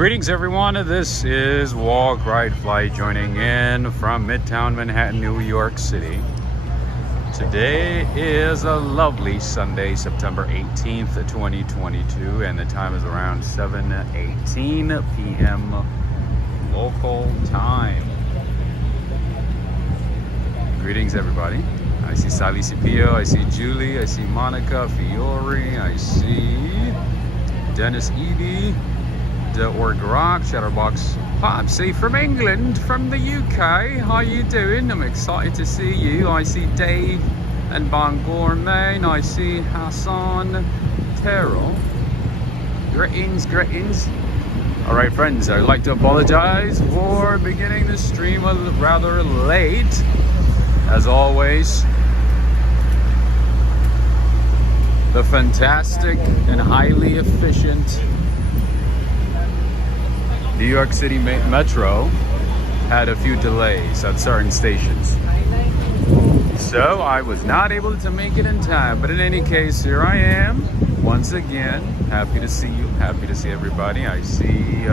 Greetings everyone, this is Walk, Ride, Fly joining in from Midtown Manhattan, New York City. Today is a lovely Sunday, September 18th, 2022, and the time is around 7:18 p.m. local time. Greetings everybody. I see Sally Cipio, I see Julie, I see Monica, Fiore, I see Dennis Edie, The Org Rock, Chatterbox Popsy from England, from the UK. How you doing? I'm excited to see you. I see Dave and Bon Gourmet. I see Hassan Terrell. Greetings. All right, friends, I'd like to apologize for beginning the stream rather late. As always, the fantastic and highly efficient New York City Metro had a few delays at certain stations, so I was not able to make it in time. But in any case, here I am once again. Happy to see you. Happy to see everybody. I see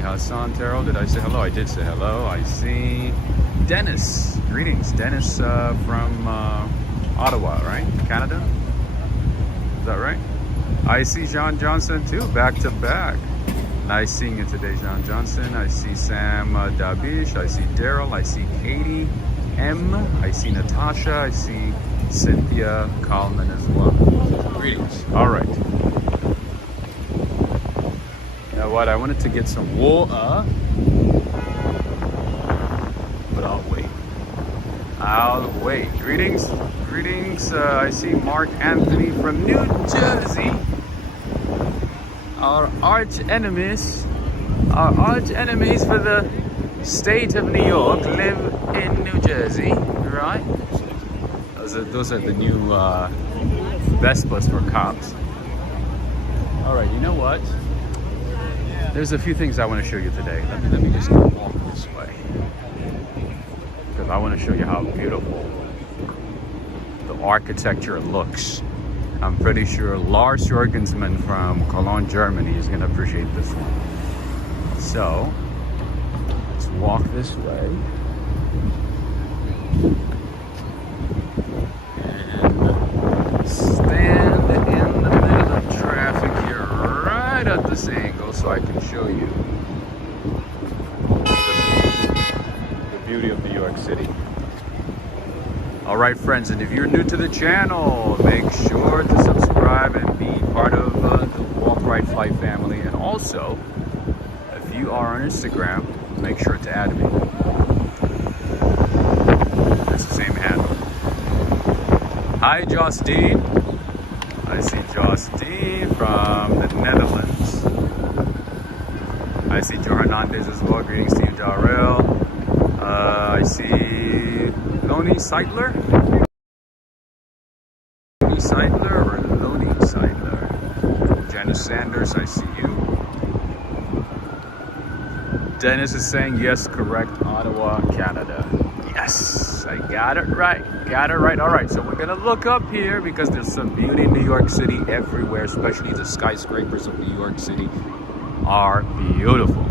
Hassan Terrell. Did I say hello? I did say hello. I see Dennis. Greetings, Dennis from Ottawa, right? Canada. Is that right? I see John Johnson too, back to back. Nice seeing you today, John Johnson. I see Sam Dabish. I see Daryl. I see Katie M. I see Natasha. I see Cynthia Coleman as well. Greetings. All right. You know what? I wanted to get some water, but I'll wait. Greetings. I see Mark Anthony from New Jersey. Our arch enemies for the state of New York live in New Jersey, right? Those are the new Vespas for cops. All right, you know what? There's a few things I want to show you today. Let me just walk this way, because I want to show you how beautiful the architecture looks. I'm pretty sure Lars Jorgensman from Cologne, Germany is going to appreciate this one. So, let's walk this way. And stand in the middle of traffic here, right at this angle, so I can show you the beauty of New York City. All right, friends, and if you're new to the channel, make sure to subscribe and be part of the Walk, Ride, Fly family. And also, if you are on Instagram, make sure to add me. It's the same handle. Hi, Justine. I see Justine from the Netherlands. I see Joe Hernandez as well. Greetings to you, Darrell. I see Loni Seidler? Janice Sanders, I see you. Dennis is saying yes, correct, Ottawa, Canada. Yes, I got it right. All right, so we're gonna look up here because there's some beauty in New York City everywhere, especially the skyscrapers of New York City are beautiful.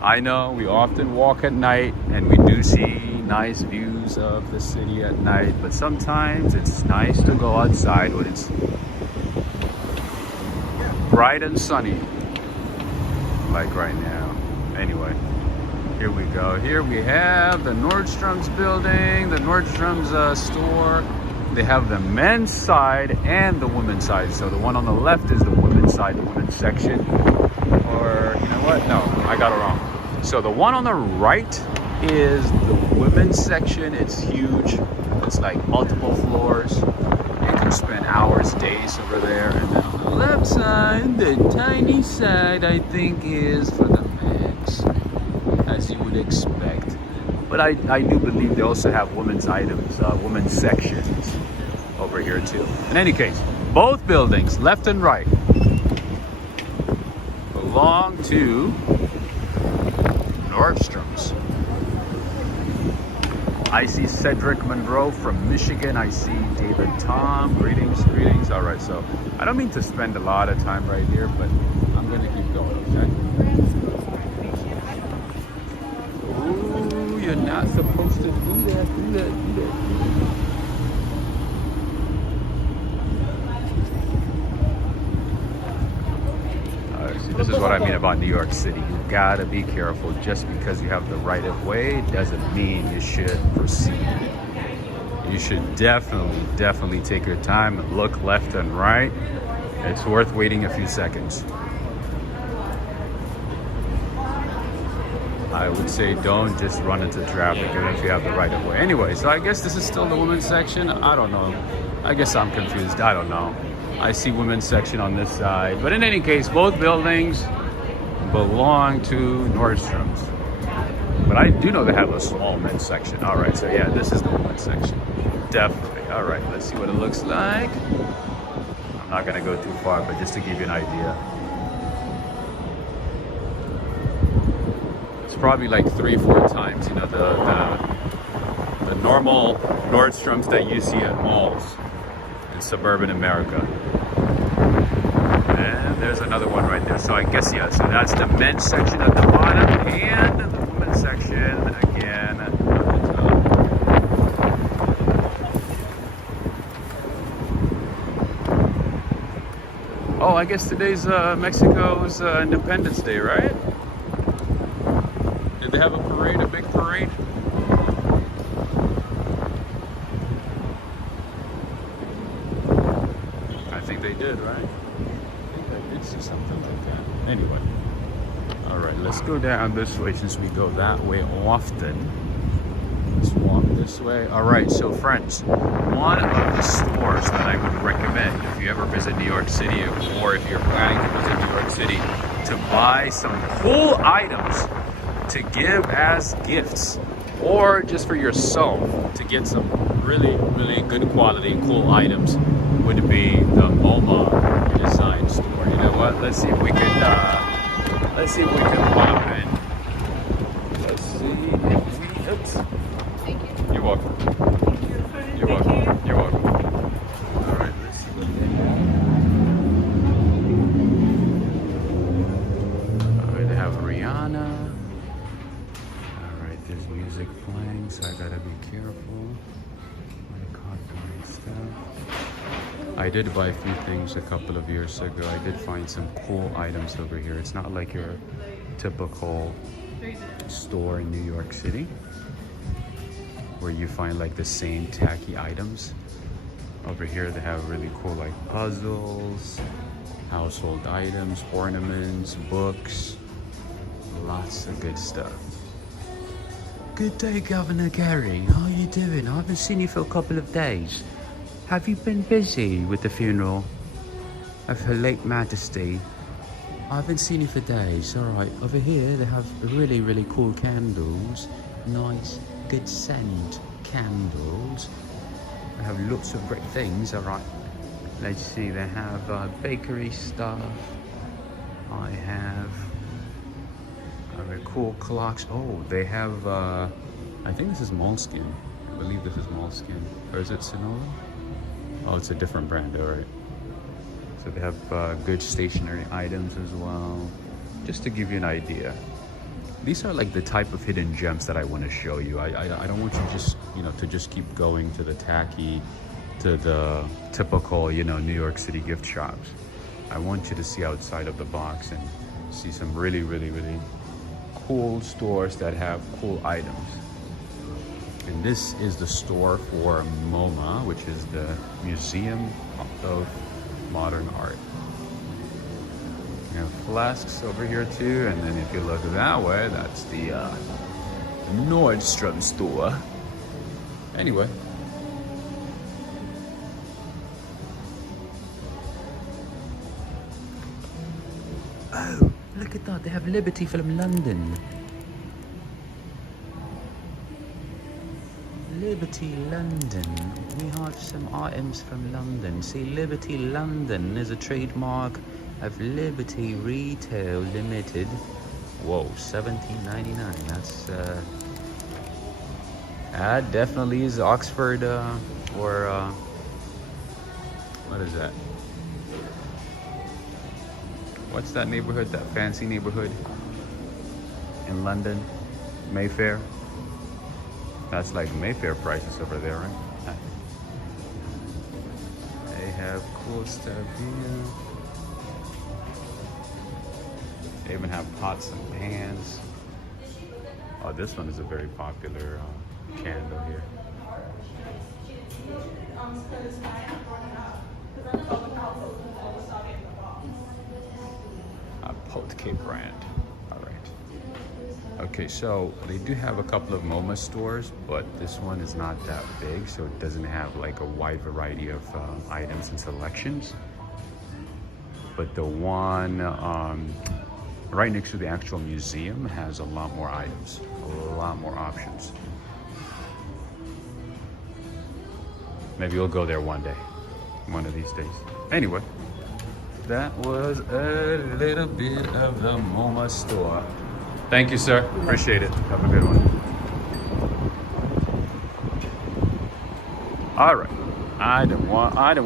I know we often walk at night and we do see nice views of the city at night, but sometimes it's nice to go outside when it's bright and sunny, like right now. Anyway, here we go. Here we have the Nordstrom's building, the Nordstrom's store. They have the men's side and the women's side. So the one on the left is the women's side, the women's section. Or, you know what? No, I got it wrong. So the one on the right is the women's section. It's huge. It's like multiple floors. You can spend hours, days over there. And then on the left side, the tiny side, I think, is for the men's, as you would expect. But I do believe they also have women's items, women's sections over here too. In any case, both buildings, left and right, belong to Nordstrom's. I see Cedric Monroe from Michigan. I see David Tom. Greetings, greetings. All right, so I don't mean to spend a lot of time right here, but I'm going to keep going, okay? Ooh, you're not supposed to do that, do that, do that. See, this is what I mean about New York City. You gotta be careful. Just because you have the right of way doesn't mean you should proceed. You should definitely take your time and look left and right. It's worth waiting a few seconds. I would say don't just run into traffic if you have the right of way. Anyway, so I guess this is still the women's section. I don't know. I guess I'm confused. I don't know. I see women's section on this side. But in any case, both buildings belong to Nordstrom's. But I do know they have a small men's section. All right, so yeah, this is the women's section. Definitely. All right, let's see what it looks like. I'm not gonna go too far, but just to give you an idea. It's probably like 3-4 times, you know, the normal Nordstrom's that you see at malls in suburban America. And there's another one right there. So I guess, yeah, so that's the men's section at the bottom and the women's section again at the top. Oh, I guess today's Mexico's Independence Day, right? Did they have a parade, a big parade? I think they did, right? I think I did see something like that. Anyway. All right, let's go down this way since we go that way often. Let's walk this way. All right, so friends, one of the stores that I would recommend if you ever visit New York City or if you're planning to visit New York City to buy some cool items to give as gifts or just for yourself to get some really good quality cool items would be the MoMA design store. You know what? Let's see if we can pop in. Let's see if we Thank you. You're welcome. You're welcome. You're welcome. All right, let's see what they have. All right, they have Rihanna. All right, there's music playing, so I gotta be careful. My copyright stuff. I did buy a few things a couple of years ago. I did find some cool items over here. It's not like your typical store in New York City where you find like the same tacky items. Over here they have really cool like puzzles, household items, ornaments, books, lots of good stuff. Good day, Governor Gary. How are you doing? I haven't seen you for a couple of days. Have you been busy with the funeral of Her late Majesty? I haven't seen you for days. All right, over here they have really cool candles. Nice, good scent candles. They have lots of great things. All right, let's see. They have bakery stuff. I have cool clocks. Oh, they have. I think this is Moleskine. I believe this is Moleskine. Or is it Sonoma? Oh, it's a different brand. All right. So they have good stationery items as well. Just to give you an idea. These are like the type of hidden gems that I want to show you. I don't want you just, to just keep going to the tacky, to the typical, New York City gift shops. I want you to see outside of the box and see some really cool stores that have cool items. And this is the store for MoMA, which is the Museum of Modern Art. We have flasks over here too, and then if you look that way, that's the Nordstrom store. Anyway. Oh, look at that, they have Liberty from London. Liberty London. We have some items from London. See, Liberty London is a trademark of Liberty Retail Limited. Whoa, $17.99. That definitely is Oxford or what is that? What's that neighborhood, that fancy neighborhood in London? Mayfair? That's like Mayfair prices over there, right? They have cool stuff here. They even have pots and pans. Oh, this one is a very popular candle here. A Potke brand. All right. Okay, so they do have a couple of MoMA stores, but this one is not that big, so it doesn't have like a wide variety of items and selections. But the one right next to the actual museum has a lot more items, a lot more options. Maybe we'll go there one day, one of these days. Anyway, that was a little bit of the MoMA store. Thank you, sir. Appreciate it. Have a good one. All right. I don't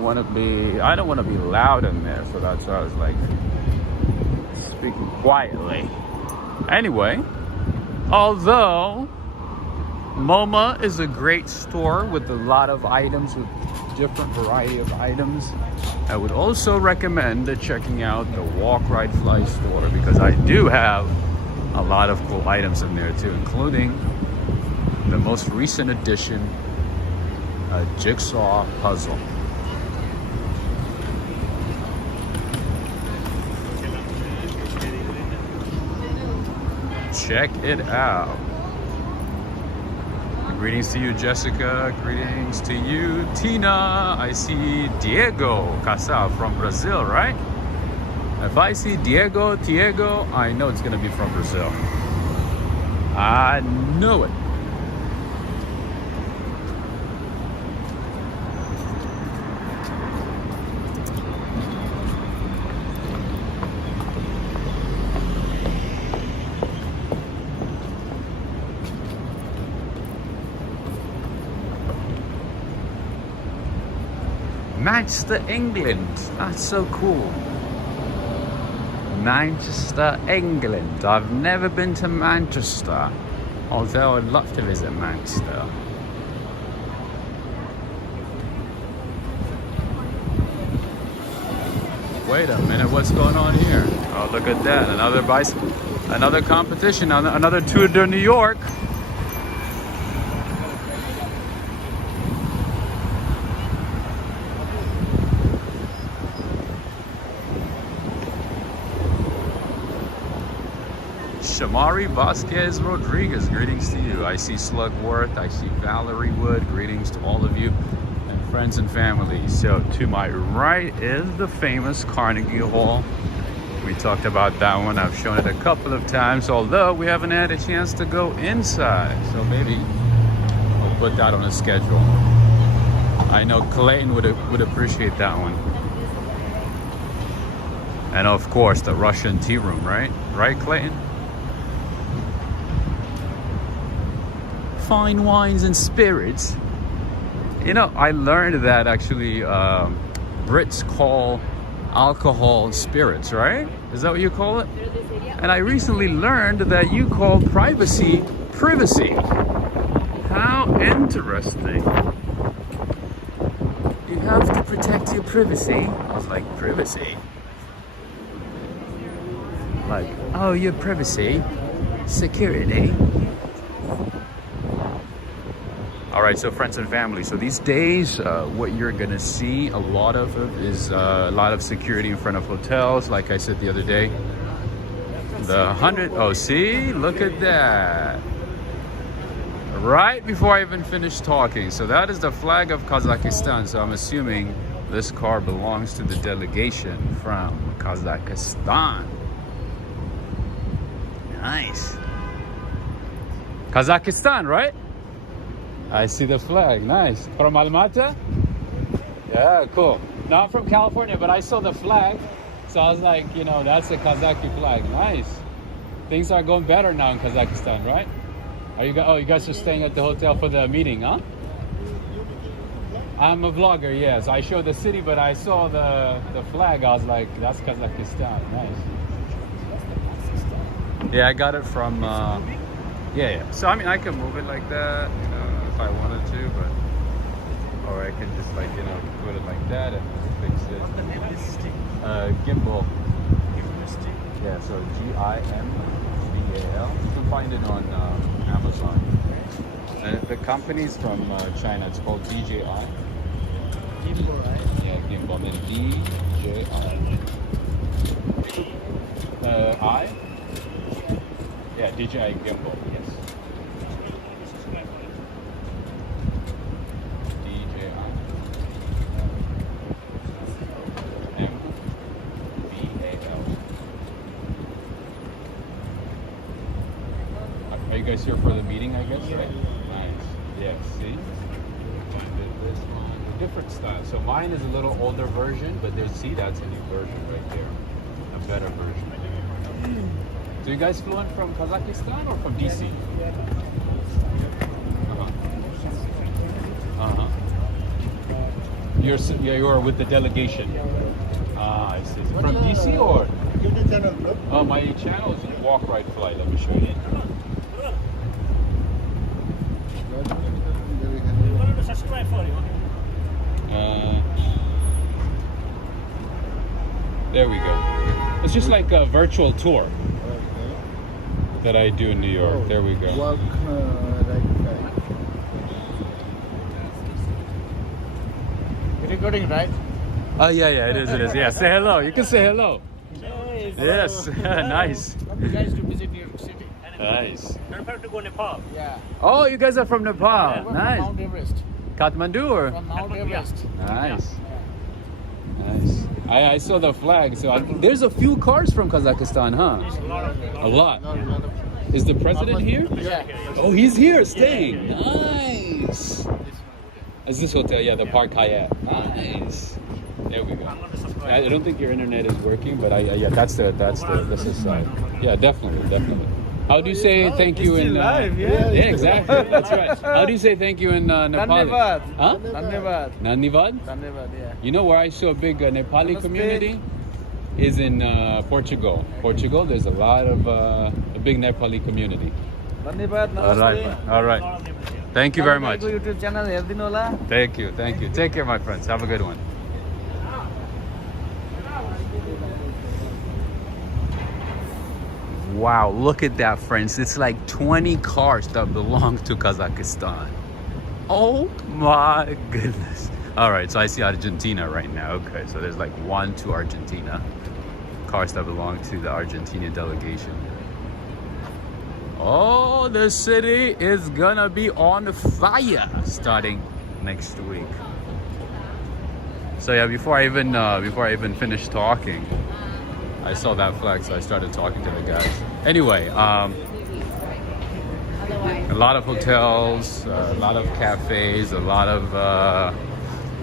want to be loud in there, so that's why I was like speaking quietly. Anyway, although MoMA is a great store with a lot of items, with different variety of items, I would also recommend checking out the Walk, Ride, Fly store, because I do have a lot of cool items in there too, including the most recent addition, a jigsaw puzzle. Check it out. Greetings to you, Jessica. Greetings to you, Tina. I see Diego Casal from Brazil, right? If I see Diego, I know it's gonna be from Brazil. I know it. Manchester, England. That's so cool. Manchester, England. I've never been to Manchester, although I'd love to visit Manchester. Wait a minute, what's going on here? Oh, look at that. Another bicycle, another competition, another Tour de New York. Shamari Vasquez Rodriguez, greetings to you. I see Slugworth, I see Valerie Wood, greetings to all of you and friends and family. So to my right is the famous Carnegie Hall. We talked about that one. I've shown it a couple of times, although we haven't had a chance to go inside. So maybe we'll put that on a schedule. I know Clayton would appreciate that one. And of course, the Russian tea room, right? Right, Clayton? Fine wines and spirits. You know, I learned that actually Brits call alcohol spirits, right? Is that what you call it? And I recently learned that you call privacy privacy. How interesting. You have to protect your privacy. I was like, privacy? Like, oh, your privacy, security. All right, so friends and family. So these days, what you're gonna see a lot of is a lot of security in front of hotels. Like I said the other day, the 100. Oh, see, look at that! Right before I even finished talking. So that is the flag of Kazakhstan. So I'm assuming this car belongs to the delegation from Kazakhstan. Nice. Kazakhstan, right? I see the flag. Nice. From Almaty? Yeah, cool. No, I'm from California, but I saw the flag. So I was like, you know, that's a Kazakh flag. Nice. Things are going better now in Kazakhstan, right? Are you guys? Oh, you guys are staying at the hotel for the meeting, huh? I'm a vlogger. Yes, I show the city, but I saw the flag. I was like, that's Kazakhstan. Nice. Yeah, I got it from. Yeah. So I mean, I can move it like that, you know, if I wanted to, but or I can just like put it like that and fix it. What's the name of this stick? Gimbal. Gimbal stick? Yeah, so GIMBAL. You can find it on Amazon. And the company's from China. It's called DJI. Gimbal, right? Yeah, Gimbal. And then DJI. I? Yeah, DJI Gimbal. Yes. Are you guys here for the meeting, I guess? Yeah. Right? Nice. Yeah, see? This one, a different style. So mine is a little older version, but see, that's a new version right there. A better version. So you guys flew in from Kazakhstan or from DC? Uh-huh. You're with the delegation. Ah, I see. From DC or? Oh, my channel is a walk right flight. Let me show you. Subscribe for you. There we go. It's just like a virtual tour that I do in New York. There we go. Walk right back. You're recording, right? Oh yeah, it is. Yeah, say hello. You can say hello. Yes, nice. You guys to visit New York City. Nice. I'm about to go Nepal. Yeah. Oh, you guys are from Nepal. From Nice. Mount Everest. Kathmandu or? From Mount Everest. Nice. Nice. I saw the flag. So there's a few cars from Kazakhstan, huh? A lot. Is the president here? Yeah. Oh, he's here staying. Nice. Is this hotel? Yeah, the Park Hyatt. Nice. There we go. I don't think your internet is working, but yeah, that's the this is yeah, definitely. How do you say thank you in? Yeah, exactly. That's right. How do you say thank you in Nepali? Dhanyavad. Huh? Dhanyavad. Nanivad? Dhanyavad, yeah. You know where I saw a big Nepali Namaste. community is in Portugal. Portugal, there's a lot of a big Nepali community. Dhanyavad. All right. Thank you very much. YouTube channel हेरिदिनु होला. Thank you. Take care, my friends. Have a good one. Wow, look at that, friends. It's like 20 cars that belong to Kazakhstan. Oh my goodness. All right, so I see Argentina right now. Okay, so there's like 1 to Argentina. Cars that belong to the Argentinian delegation. Oh, the city is gonna be on fire starting next week. So yeah, before I even finished talking, I saw that flag, so I started talking to the guys. Anyway, a lot of hotels, a lot of cafes, a lot of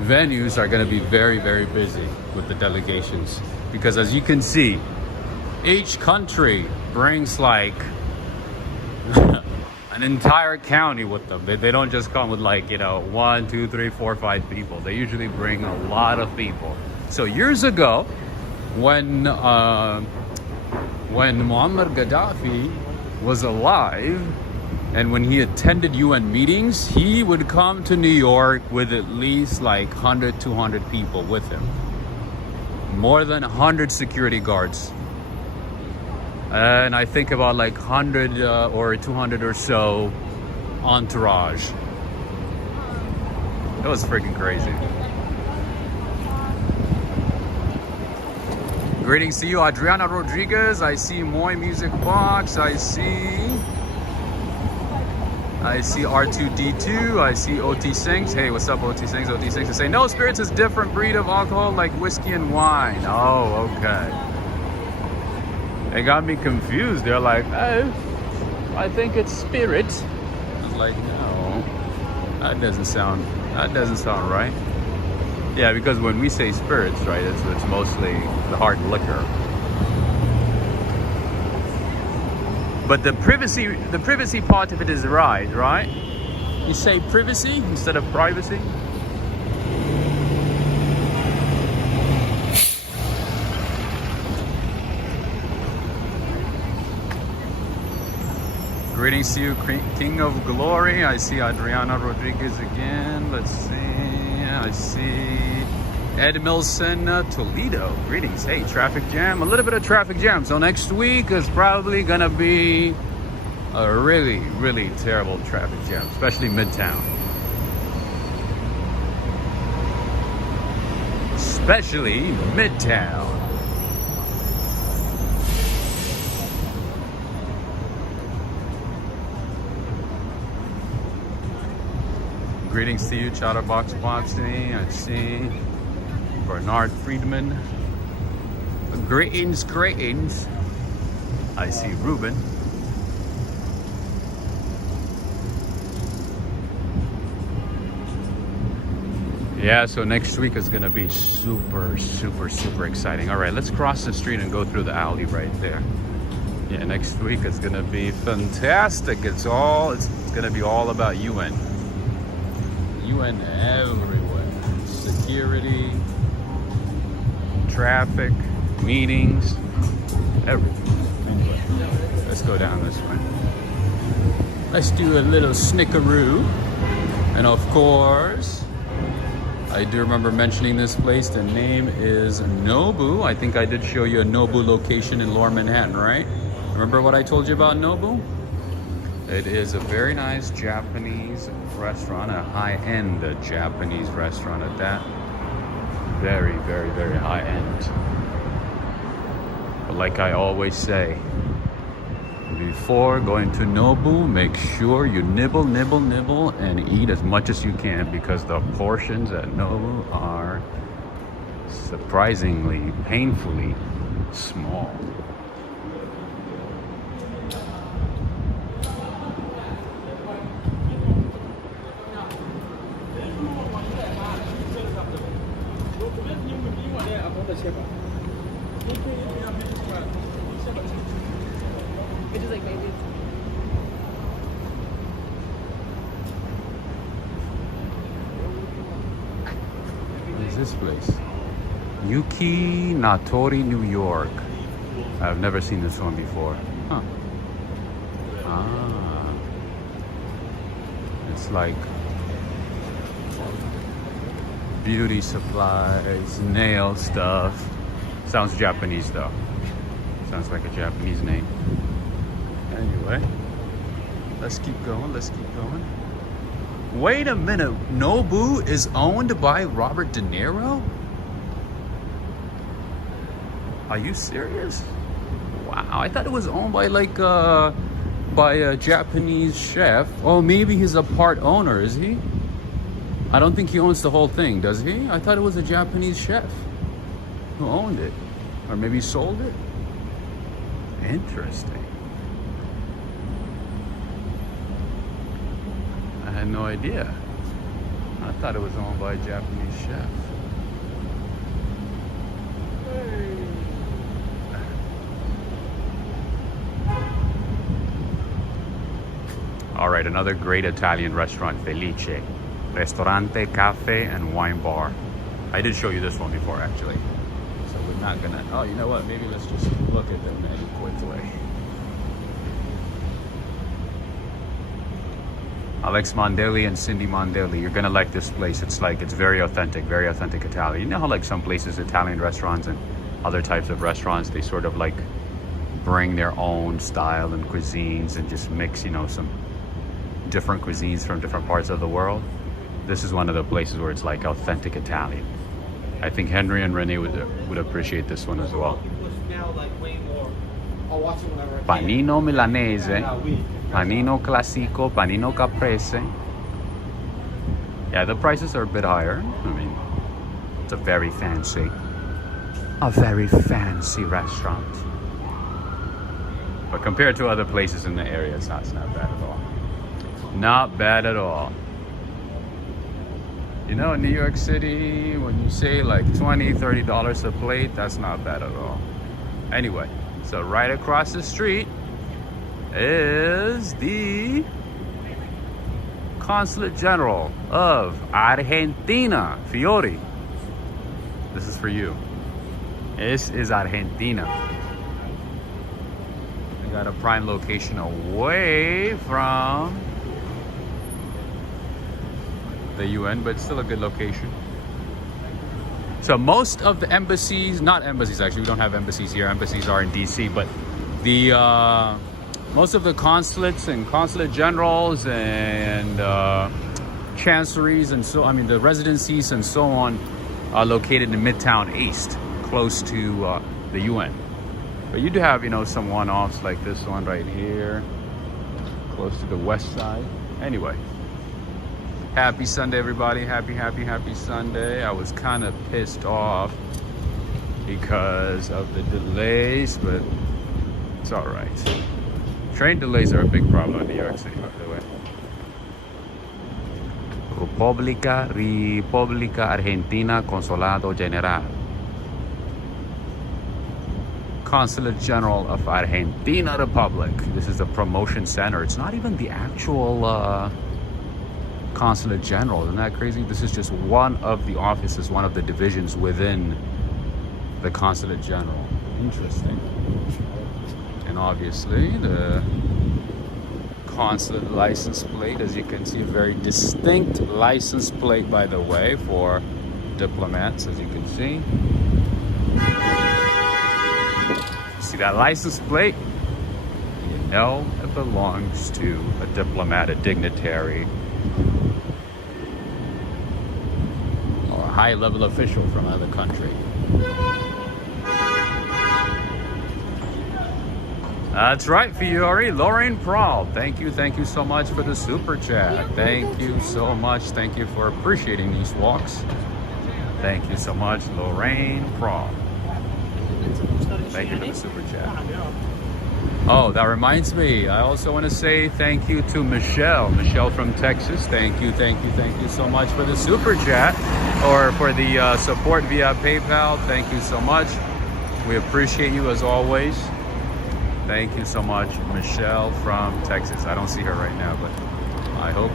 venues are going to be very, very busy with the delegations. Because as you can see, each country brings like an entire county with them. They don't just come with like, 1, 2, 3, 4, 5 people. They usually bring a lot of people. So years ago, when Muammar Gaddafi was alive and when he attended UN meetings, he would come to New York with at least like 100, 200 people with him. More than 100 security guards. And I think about like 100 or 200 or so entourage. It was freaking crazy. Greetings to you, Adriana Rodriguez. I see Moy Music Box. I see R2D2. I see OT Sings. Hey, what's up, OT Sings? OT Sings is saying, no, spirits is different breed of alcohol like whiskey and wine. Oh, okay. They got me confused. They're like, oh, I think it's spirit. I was like, no, that doesn't sound right. Yeah, because when we say spirits, right, it's mostly the hard liquor. But the privacy part of it is right? You say privacy instead of privacy? Greetings to you, King of Glory. I see Adriana Rodriguez again. Let's see. I see Edmilson Toledo. Greetings. Hey, traffic jam. A little bit of traffic jam. So next week is probably going to be a really, really terrible traffic jam, especially Midtown. Especially Midtown. Greetings to you, Chatterbox Boxing. I see Bernard Friedman. Greetings. I see Ruben. Yeah, so next week is gonna be super exciting. All right, let's cross the street and go through the alley right there. Yeah, next week is gonna be fantastic. It's gonna be all about UN. UN everywhere. Security, traffic, meetings, everything. Anyway, let's go down this way. Let's do a little snickeroo. And of course, I do remember mentioning this place. The name is Nobu. I think I did show you a Nobu location in Lower Manhattan, right? Remember what I told you about Nobu? It is a very nice Japanese restaurant, a high-end Japanese restaurant at that. Very high-end. But like I always say, before going to Nobu, make sure you nibble and eat as much as you can, because the portions at Nobu are surprisingly, painfully small. What is this place? Yuki Natori, New York. I've never seen this one before. Huh. Ah. It's like beauty supplies, nail stuff. Sounds Japanese though. Sounds like a Japanese name. Anyway, let's keep going. Wait a minute. Nobu is owned by Robert De Niro? Are you serious? Wow, I thought it was owned by by a Japanese chef. Oh, maybe he's a part owner, is he? I don't think he owns the whole thing, does he? I thought it was a Japanese chef who owned it. Or maybe sold it? Interesting. I had no idea. I thought it was owned by a Japanese chef. All right, another great Italian restaurant, Felice. Ristorante, cafe, and wine bar. I did show you this one before, actually. So we're not gonna, oh, you know what? Maybe let's just look at the menu quickly. Alex Mondelli and Cindy Mondelli. You're gonna like this place. It's very authentic Italian. You know how like some places, Italian restaurants and other types of restaurants, they sort of like bring their own style and cuisines and just mix, you know, some different cuisines from different parts of the world. This is one of the places where it's like authentic Italian. I think Henry and Renee would appreciate this one as well. Panino Milanese, Panino Classico, Panino Caprese. Yeah, the prices are a bit higher. I mean, it's a very fancy restaurant. But compared to other places in the area, it's not bad at all. Not bad at all. You know, in New York City, when you say like $20, $30 a plate, that's not bad at all. Anyway, so right across the street is the Consulate General of Argentina, Fiori. This is for you. This is Argentina. We got a prime location away from the UN, but still a good location. So most of the embassies, not embassies actually, we don't have embassies here. Embassies are in DC, but the most of the consulates and consulate generals and chancelleries and the residencies and so on are located in Midtown East, close to the UN. But you do have, some one-offs like this one right here, close to the west side. Anyway, happy Sunday, everybody. Happy Sunday. I was kind of pissed off because of the delays, but it's all right. Train delays are a big problem in New York City, by the way. República Argentina Consulado General. Consulate General of Argentina Republic. This is the promotion center. It's not even the actual Consulate General. Isn't that crazy? This is just one of the offices, one of the divisions within the Consulate General. Interesting. And obviously the consulate license plate, as you can see, a very distinct license plate, by the way, for diplomats, as you can see. See that license plate? You know it belongs to a diplomat, a dignitary, or a high-level official from another country. That's right, Fiore. Lorraine Prawl. Thank you so much for the super chat. Thank you so much. Thank you for appreciating these walks. Thank you so much, Lorraine Prawl. Thank you for the super chat. Oh, that reminds me. I also want to say thank you to Michelle. Michelle from Texas. Thank you so much for the super chat, or for the support via PayPal. Thank you so much. We appreciate you as always. Thank you so much, Michelle from Texas. I don't see her right now, but I hope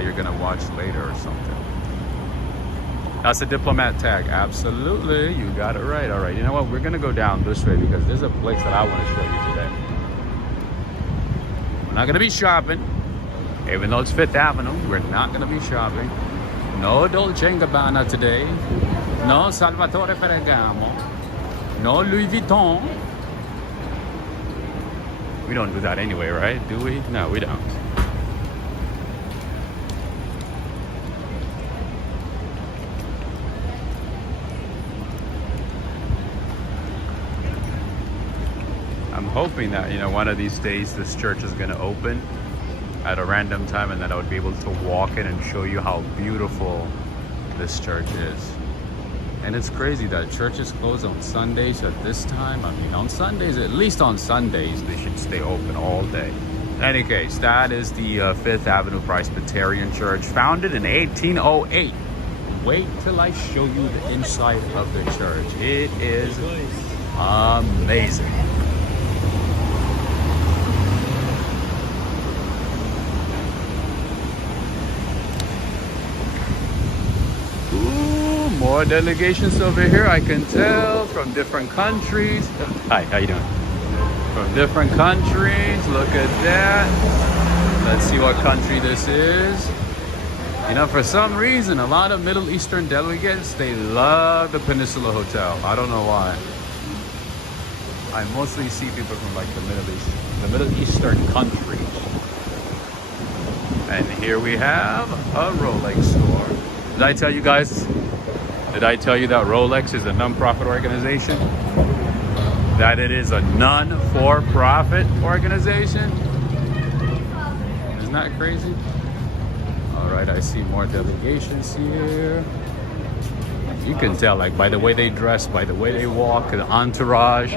you're gonna watch later or something. That's a diplomat tag. Absolutely, you got it right. All right, you know what? We're gonna go down this way because there's a place that I want to show you today. We're not gonna be shopping, even though it's Fifth Avenue. We're not gonna be shopping. No Dolce & Gabbana today. No Salvatore Ferragamo. No Louis Vuitton. We don't do that anyway, right? Do we? No, we don't. I'm hoping that, one of these days this church is going to open at a random time, and that I would be able to walk in and show you how beautiful this church is. And it's crazy that churches close on Sundays at this time. I mean, on Sundays, at least on Sundays, they should stay open all day. In any case, that is the Fifth Avenue Presbyterian Church, founded in 1808. Wait till I show you the inside of the church. It is amazing. More delegations over here, I can tell, from different countries. Hi, how you doing? From different countries, look at that. Let's see what country this is. For some reason, a lot of Middle Eastern delegates, they love the Peninsula Hotel. I don't know why. I mostly see people from like the Middle Eastern countries. And here we have a Rolex store. Did I tell you guys? Did I tell you that Rolex is a non-profit organization? That it is a non-for-profit organization? Isn't that crazy? All right, I see more delegations here. You can tell, like, by the way they dress, by the way they walk, the entourage,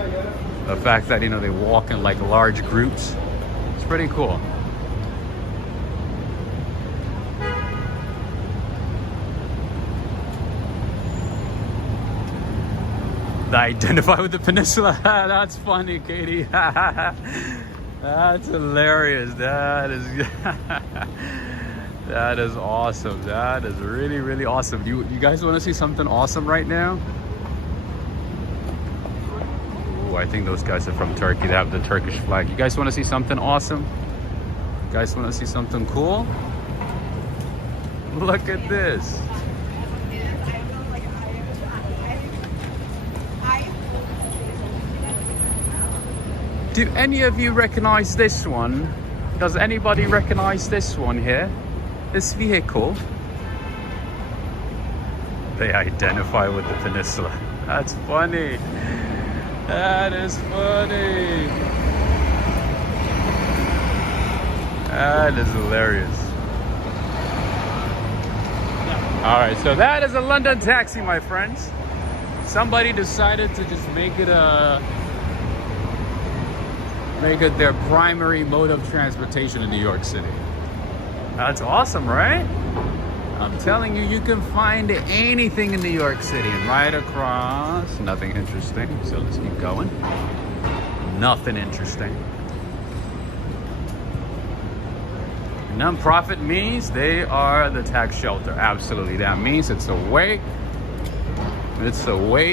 the fact that, they walk in like large groups. It's pretty cool. Identify with the peninsula. That's funny, Katie. That's hilarious. That is that is awesome. That is really, really awesome. You guys want to see something awesome right now? Ooh, I think those guys are from Turkey. They have the Turkish flag. You guys want to see something awesome? You guys want to see something cool? Look at this. Do any of you recognize this one? Does anybody recognize this one here? This vehicle? They identify with the peninsula. That's funny. That is funny. That is hilarious. All right, so that is a London taxi, my friends. Somebody decided to just make it their primary mode of transportation in New York City. That's awesome, right? I'm telling you, you can find anything in New York City. And right across, nothing interesting. So let's keep going. Nothing interesting. Non-profit means they are the tax shelter. Absolutely. That means it's a way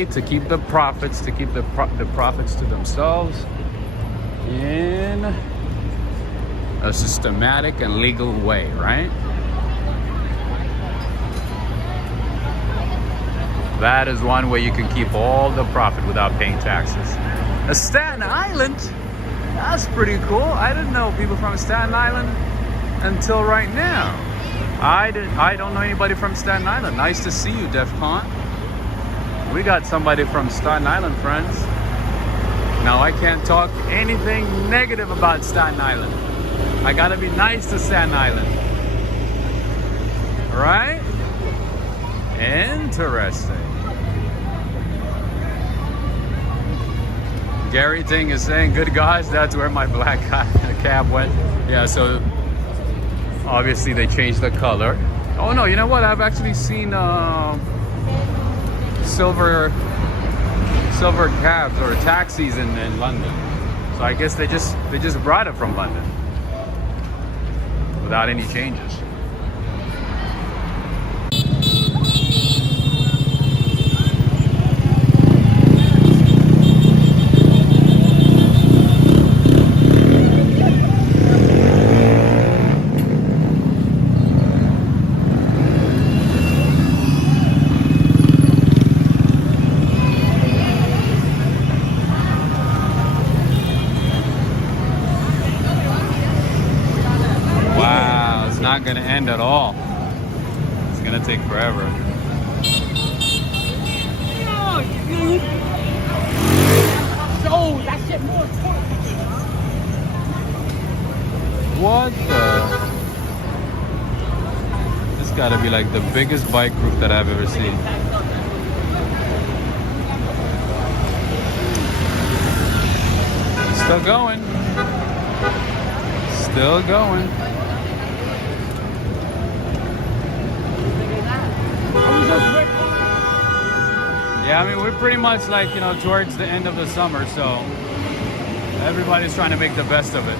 to keep the profits, the profits to themselves in a systematic and legal way, right? That is one way you can keep all the profit without paying taxes. Staten Island, that's pretty cool. I didn't know people from Staten Island until right now. I don't know anybody from Staten Island. Nice to see you, DEFCON. We got somebody from Staten Island, friends. Now, I can't talk anything negative about Staten Island. I gotta be nice to Staten Island. Right? Interesting. Gary Ting is saying, good guys, that's where my black cab went. Yeah, so obviously they changed the color. Oh no, you know what? I've actually seen silver cabs or taxis in London. So I guess they just brought it from London without any changes. Not gonna end at all. It's gonna take forever. What the? This gotta be like the biggest bike group that I've ever seen. Still going. Still going. Yeah, I mean, we're pretty much like, you know, towards the end of the summer, so everybody's trying to make the best of it.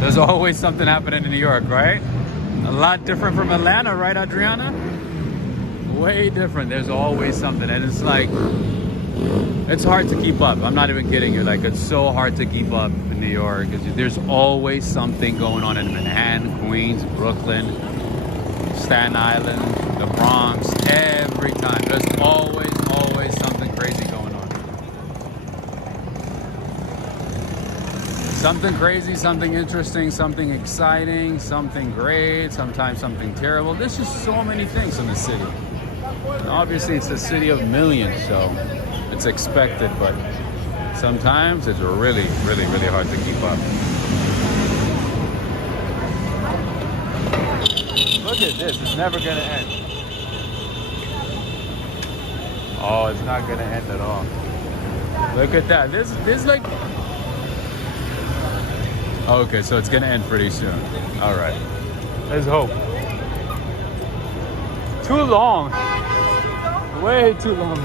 There's always something happening in New York, right? A lot different from Atlanta, right, Adriana? Way different. There's always something, and it's like, it's hard to keep up. I'm not even kidding you. Like, it's so hard to keep up in New York. There's always something going on in Manhattan, Queens, Brooklyn, Staten Island, the Bronx. Every time, there's always something crazy going on. Something crazy, something interesting, something exciting, something great, sometimes something terrible. There's just so many things in the city. And obviously, it's a city of millions, so it's expected, but sometimes it's really, really, really hard to keep up. Look at this, it's never gonna end. Oh, it's not gonna end at all. Look at that, this like... Okay, so it's gonna end pretty soon. All right, let's hope. Too long, way too long.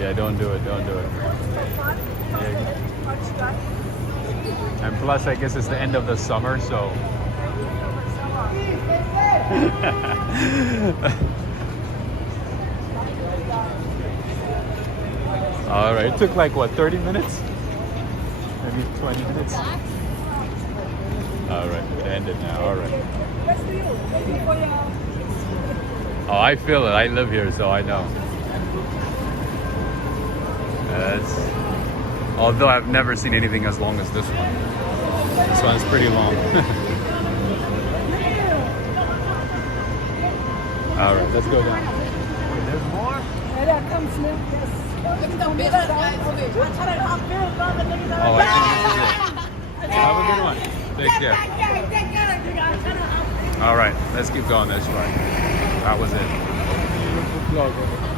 Yeah, don't do it, don't do it. Yeah. And plus, I guess it's the end of the summer, so. All right, it took like what, 30 minutes? Maybe 20 minutes? All right, it ended now, all right. Oh, I feel it, I live here, so I know. Although I've never seen anything as long as this one. This one's pretty long. All right, let's go down. There's more? Oh, I think this is it. Have a good one. Take care. All right, let's keep going this way. That was it.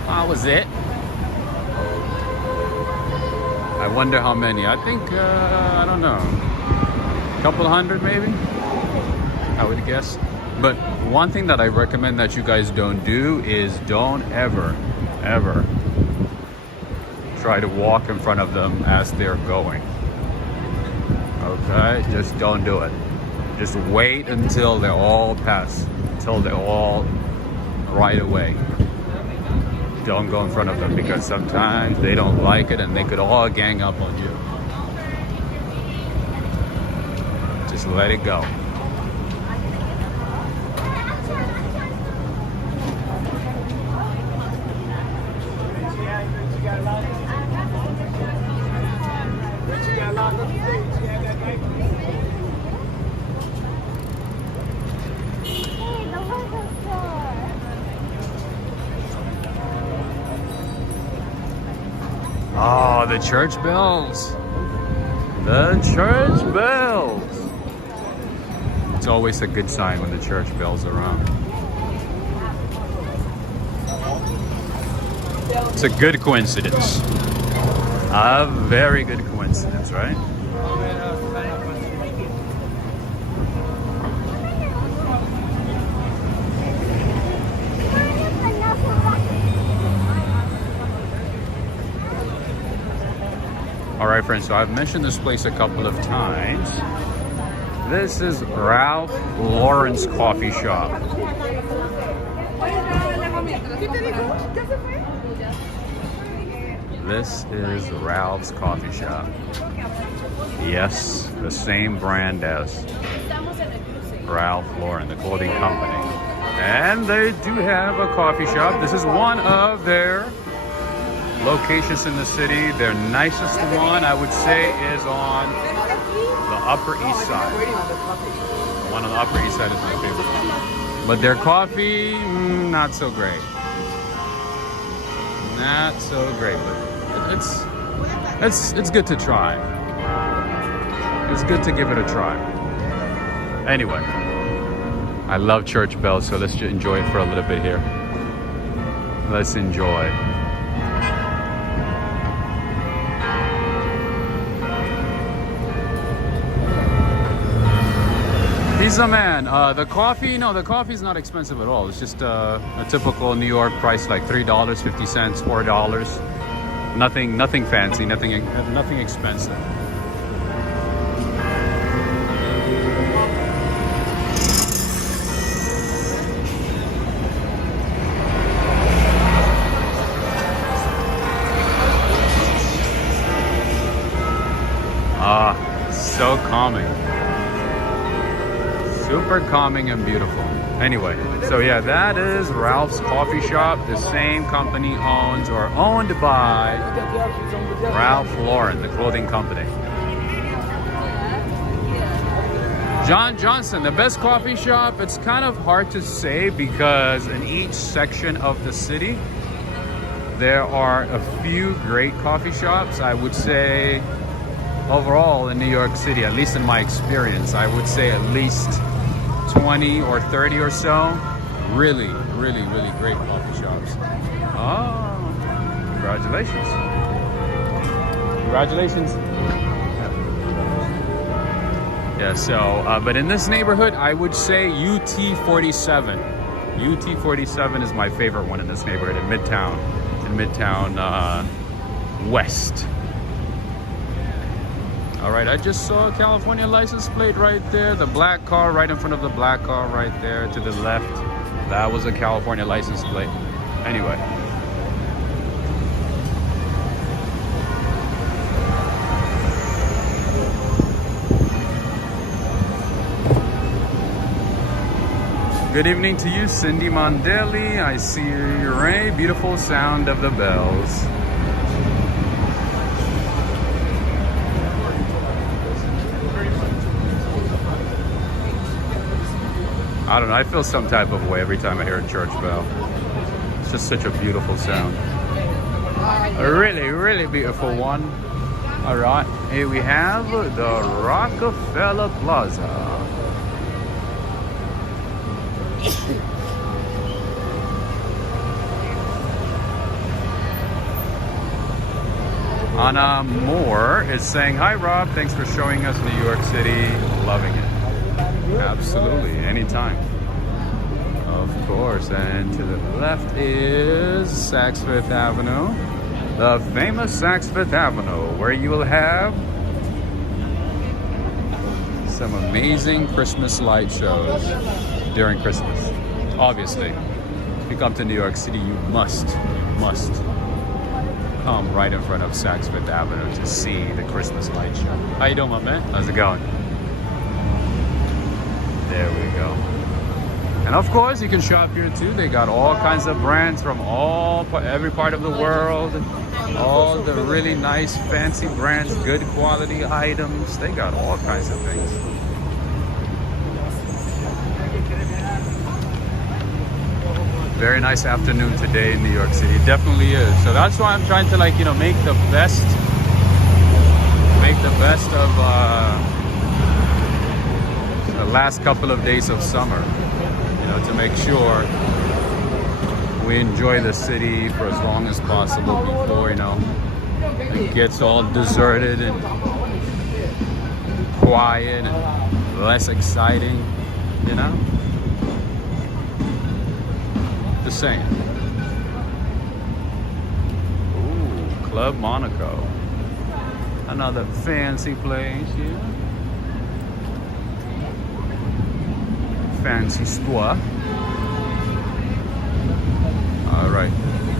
That was it. I wonder how many. I think, I don't know, a couple hundred maybe, I would guess. But one thing that I recommend that you guys don't do is don't ever try to walk in front of them as they're going. Okay, just don't do it. Just wait until they're all past, until they're all right away. Don't go in front of them because sometimes they don't like it and they could all gang up on you. Just let it go. Oh, the church bells. The church bells. It's always a good sign when the church bells are around. It's a good coincidence. A very good coincidence, right? All right, friends, so I've mentioned this place a couple of times. This is Ralph Lauren's coffee shop. This is Ralph's coffee shop. Yes, the same brand as Ralph Lauren, the clothing company. And they do have a coffee shop. This is one of their locations in the city. Their nicest one, I would say, is on the Upper East Side. The one on the Upper East Side is my favorite one. But their coffee, not so great. Not so great, but it's good to try. It's good to give it a try. Anyway, I love church bells, so let's just enjoy it for a little bit here. Let's enjoy. Pizza Man, the coffee, no, the coffee is not expensive at all. It's just a typical New York price, like $3.50, $4. Nothing fancy, nothing expensive. So calming. Super calming and beautiful. Anyway, so yeah, that is Ralph's Coffee Shop. The same company owns or owned by Ralph Lauren, the clothing company. John Johnson, the best coffee shop. It's kind of hard to say because in each section of the city, there are a few great coffee shops. I would say overall in New York City, at least in my experience, I would say at least 20 or 30 or so really great coffee shops. Oh, congratulations. Congratulations. Yeah, so, but in this neighborhood, I would say UT 47. UT 47 is my favorite one in this neighborhood in Midtown West. All right, I just saw a California license plate right there. The black car right in front of the black car right there to the left. That was a California license plate. Anyway. Good evening to you, Cindy Mondelli. I see you, Ray. Beautiful sound of the bells. I don't know, I feel some type of way every time I hear a church bell. It's just such a beautiful sound. A really beautiful one. All right, here we have the Rockefeller Plaza. Anna Moore is saying, hi Rob, thanks for showing us New York City. Loving it. Absolutely, anytime. Of course, and to the left is Saks Fifth Avenue. The famous Saks Fifth Avenue, where you will have some amazing Christmas light shows during Christmas. Obviously, if you come to New York City, you must come right in front of Saks Fifth Avenue to see the Christmas light show. How you doing, my man? How's it going? There we go. And of course, you can shop here too. They got all kinds of brands from every part of the world. All the really nice, fancy brands, good quality items. They got all kinds of things. Very nice afternoon today in New York City. It definitely is. So that's why I'm trying to, like, you know, make the best of the last couple of days of summer. You know, to make sure we enjoy the city for as long as possible before, you know, it gets all deserted and quiet and less exciting, you know? The same. Ooh, Club Monaco. Another fancy place here. Fancy store. All right.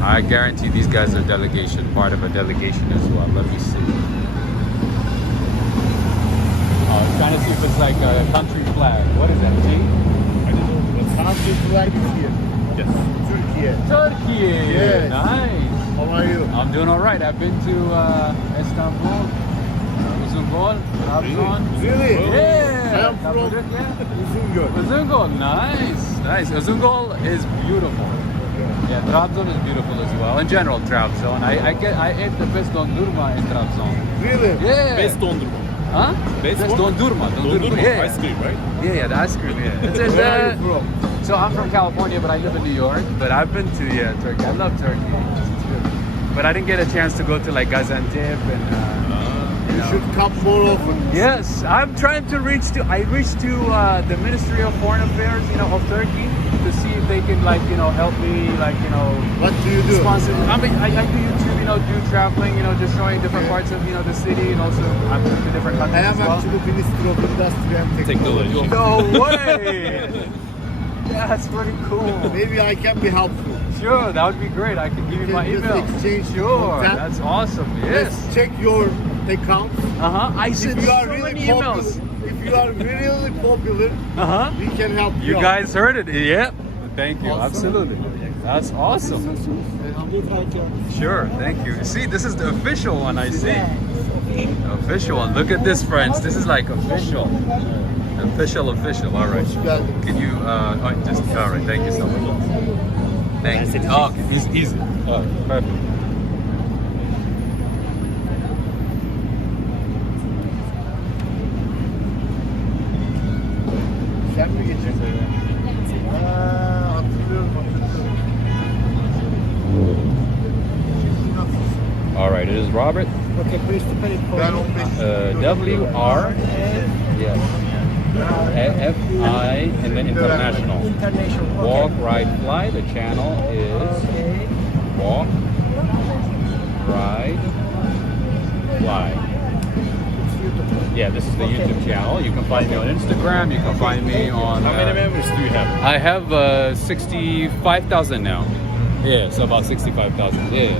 I guarantee these guys are delegation, part of a delegation as well. Let me see. I was trying to see if it's like a country flag. What is that, G? I don't know. What's country flag here? Yes. Turkey. Yes. Nice. How are you? I'm doing all right. I've been to Istanbul, Uzungol, Trabzon. Really? Yeah. I am from Uzungol. Uzungol. Nice. Uzungol is beautiful. Yeah, Trabzon is beautiful as well. In general, Trabzon. I ate the best dondurma in Trabzon. Really? Yeah. Best dondurma. Huh? Best dondurma. Dondurma. Yeah. Ice cream, right? Yeah, the ice cream. Yeah. Where are you from? So I'm from California, but I live in New York. But I've been to Turkey. I love Turkey. It's good. But I didn't get a chance to go to like Gaziantep and. You should come more often. Yes, I'm trying to reach to the Ministry of Foreign Affairs, you know, of Turkey to see if they can, like, you know, help me, like, you know. What do you do? Sponsor. I mean, I do YouTube, you know, do traveling, you know, just showing different parts of, you know, the city, and also I've been to different I countries am as well. actually Minister of Industry and Technology. No way! That's pretty cool. Maybe I can be helpful. Sure, that would be great. I can give you my Just email. exchange Sure, contact. that's awesome. Yes. Let's check your account. I sent If you are so really many popular, emails. if you are really really popular. Uh-huh. We can help You out. guys heard it. Yep. Thank you. Awesome. Absolutely. That's awesome. Sure. Thank you. See, this is the official one I see. Official one. Look at this, friends. This is like official. Official. All right. Can you, just, all right. Thank you so much. Thank you. Oh, it's easy. Oh, perfect. Sen mi geçeceksin? Hatırlıyorum. All right. It is Robert. Okay, please to pay it for Ben you. 15. WR. Yes. FI and then international. International. Okay. Walk, ride, fly. The channel is Okay. walk, ride, fly. Yeah, this is the YouTube channel. You can find me on Instagram. You can find me on. How many members do you have? I have 65,000 now. Yeah, so about 65,000. Yeah.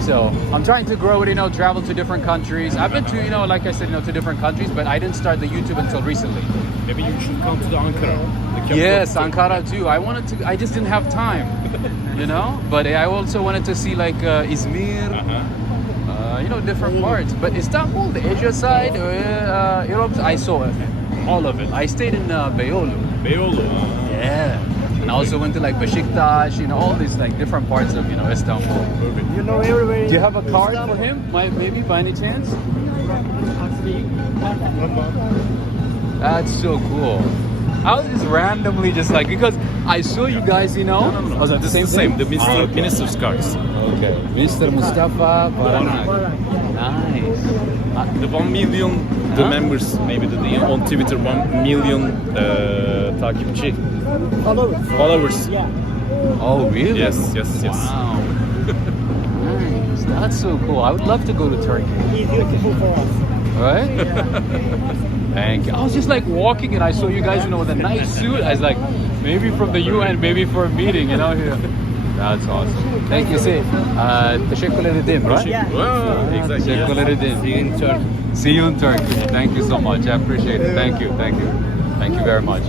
So I'm trying to grow it, travel to different countries. I've been to, like I said, to different countries, but I didn't start the YouTube until recently. Maybe you should come to the Ankara. The capital Yes, of Ankara too. I just didn't have time, But I also wanted to see like Izmir, different parts. But Istanbul, the Asia side, Europe, I saw it, all of it. I stayed in Beyoğlu. Beyoğlu. Yeah. And I also went to like Beşiktaş, all these like different parts of, Istanbul. You know everywhere. Do you have a card for him? Maybe by any chance? That's so cool. I was just randomly because I saw you guys, No. Was it the same thing? The minister's cards. Okay. Mr. Mustafa Baranak. Nice. The 1 million, the Huh? members, maybe on Twitter, 1 million takipçi. Followers. Oh, really? Yes. Wow. Nice. That's so cool. I would love to go to Turkey. Beautiful for us. Right? Thank you. I was just like walking and I saw you guys, with a nice suit. I was like, maybe from the UN, maybe for a meeting, here. That's awesome. Thank you, Sid. Teşekkür ederim, right? Wow, exactly. Teşekkür ederim. See you in Turkey. See you in Turkey. Thank you so much. I appreciate it. Thank you. Thank you very much.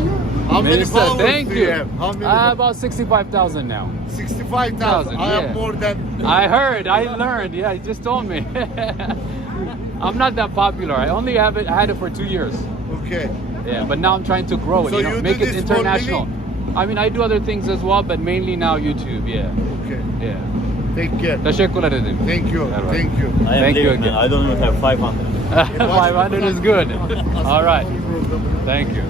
How many Minister, followers thank do you. you have? How many? About 65,000 now. 65,000. I yeah. have more than. I heard, I learned. Yeah, he just told me. I'm not that popular. I only had it for 2 years. Okay. Yeah, but now I'm trying to grow it, So you make do it this for international. I mean, I do other things as well, but mainly now YouTube. Yeah, Okay. yeah. Take care. Teşekkür ederim. Thank you. All right. Thank you. Thank you again. I don't even have 500. 500 is good. All right. Thank you.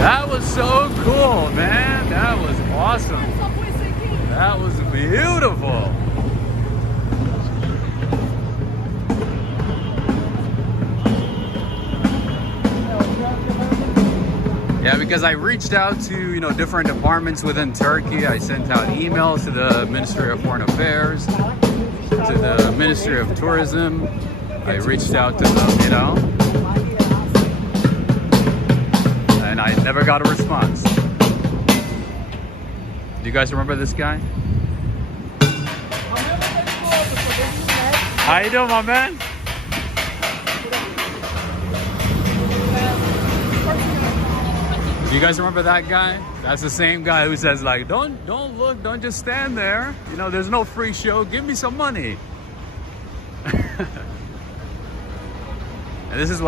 That was so cool, man. That was awesome. That was beautiful. Yeah, because I reached out to, different departments within Turkey. I sent out emails to the Ministry of Foreign Affairs, to the Ministry of Tourism. I reached out to them, and I never got a response. Do you guys remember this guy? How you doing, my man? Do you guys remember that guy? That's the same guy who says like, don't look, don't just stand there. There's no free show. Give me some money. And this is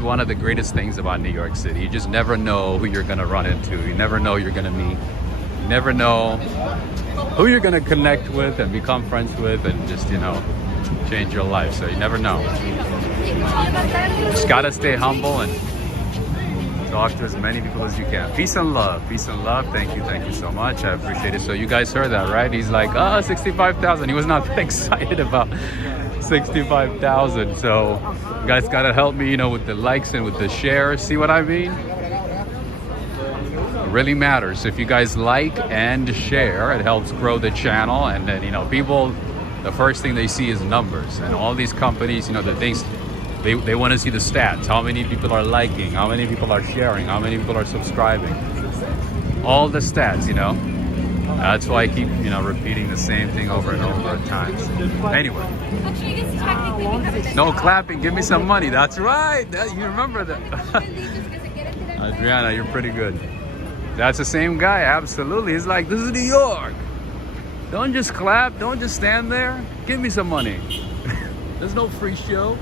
one of the greatest things about New York City. You just never know who you're gonna run into. You never know who you're gonna meet. You never know who you're gonna connect with and become friends with and just, change your life. So you never know. Just gotta stay humble and talk to as many people as you can. Peace and love. Peace and love. Thank you so much. I appreciate it. So you guys heard that, right? He's like, 65,000. He was not that excited about 65,000. So you guys gotta help me, with the likes and with the shares. See what I mean? It really matters. If you guys like and share, it helps grow the channel. And then, people, the first thing they see is numbers. And all these companies, the things, they want to see the stats. How many people are liking? How many people are sharing? How many people are subscribing? All the stats, That's why I keep, you know, repeating the same thing over and over at times. Anyway. No clapping, give me some money. That's right. You remember that. Adriana, you're pretty good. That's the same guy, absolutely. He's like, this is New York. Don't just clap, don't just stand there. Give me some money. There's no free show.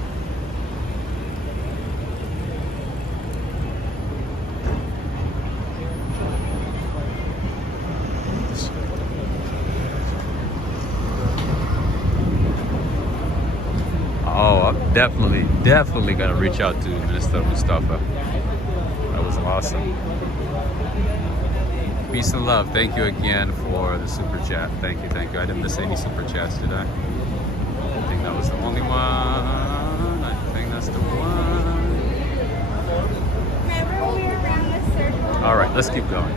Oh, I'm definitely gonna reach out to Minister Mustafa. That was awesome. Peace and love. Thank you again for the super chat. Thank you. I didn't miss any super chats, did I? I think that was the only one. I think that's the one. All right, let's keep going.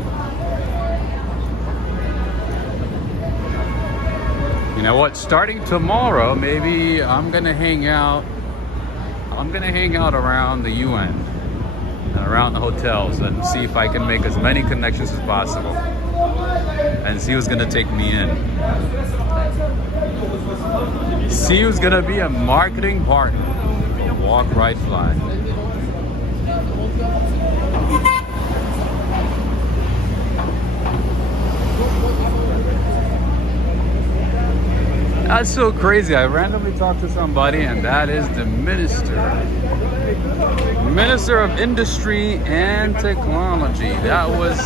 You know what? Starting tomorrow, maybe I'm gonna hang out around the UN and around the hotels and see if I can make as many connections as possible and see who's gonna take me in. See who's gonna be a marketing partner. Walk, ride, fly. That's so crazy. I randomly talked to somebody, and that is the Minister of Industry and Technology. That was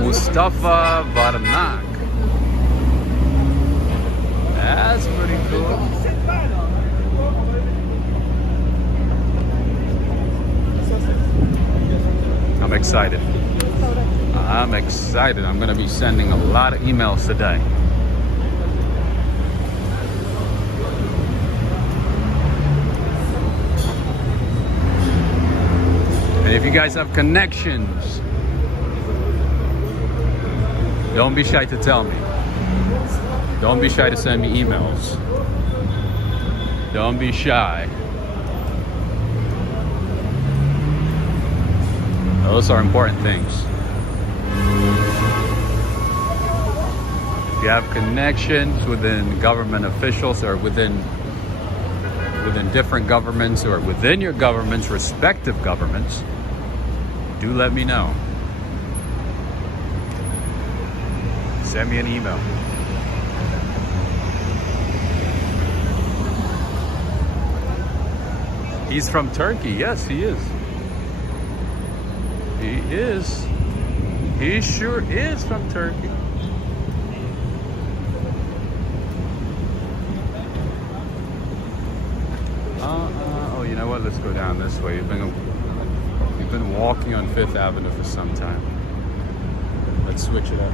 Mustafa Barnak. That's pretty cool. I'm excited. I'm going to be sending a lot of emails today. And if you guys have connections, don't be shy to tell me. Don't be shy to send me emails. Don't be shy. Those are important things. If you have connections within government officials or within different governments or within your government's respective governments, do let me know. Send me an email. He's from Turkey. Yes, he is. He is. He sure is from Turkey. Oh, you know what? Let's go down this way. You've been walking on 5th Avenue for some time. Let's switch it up.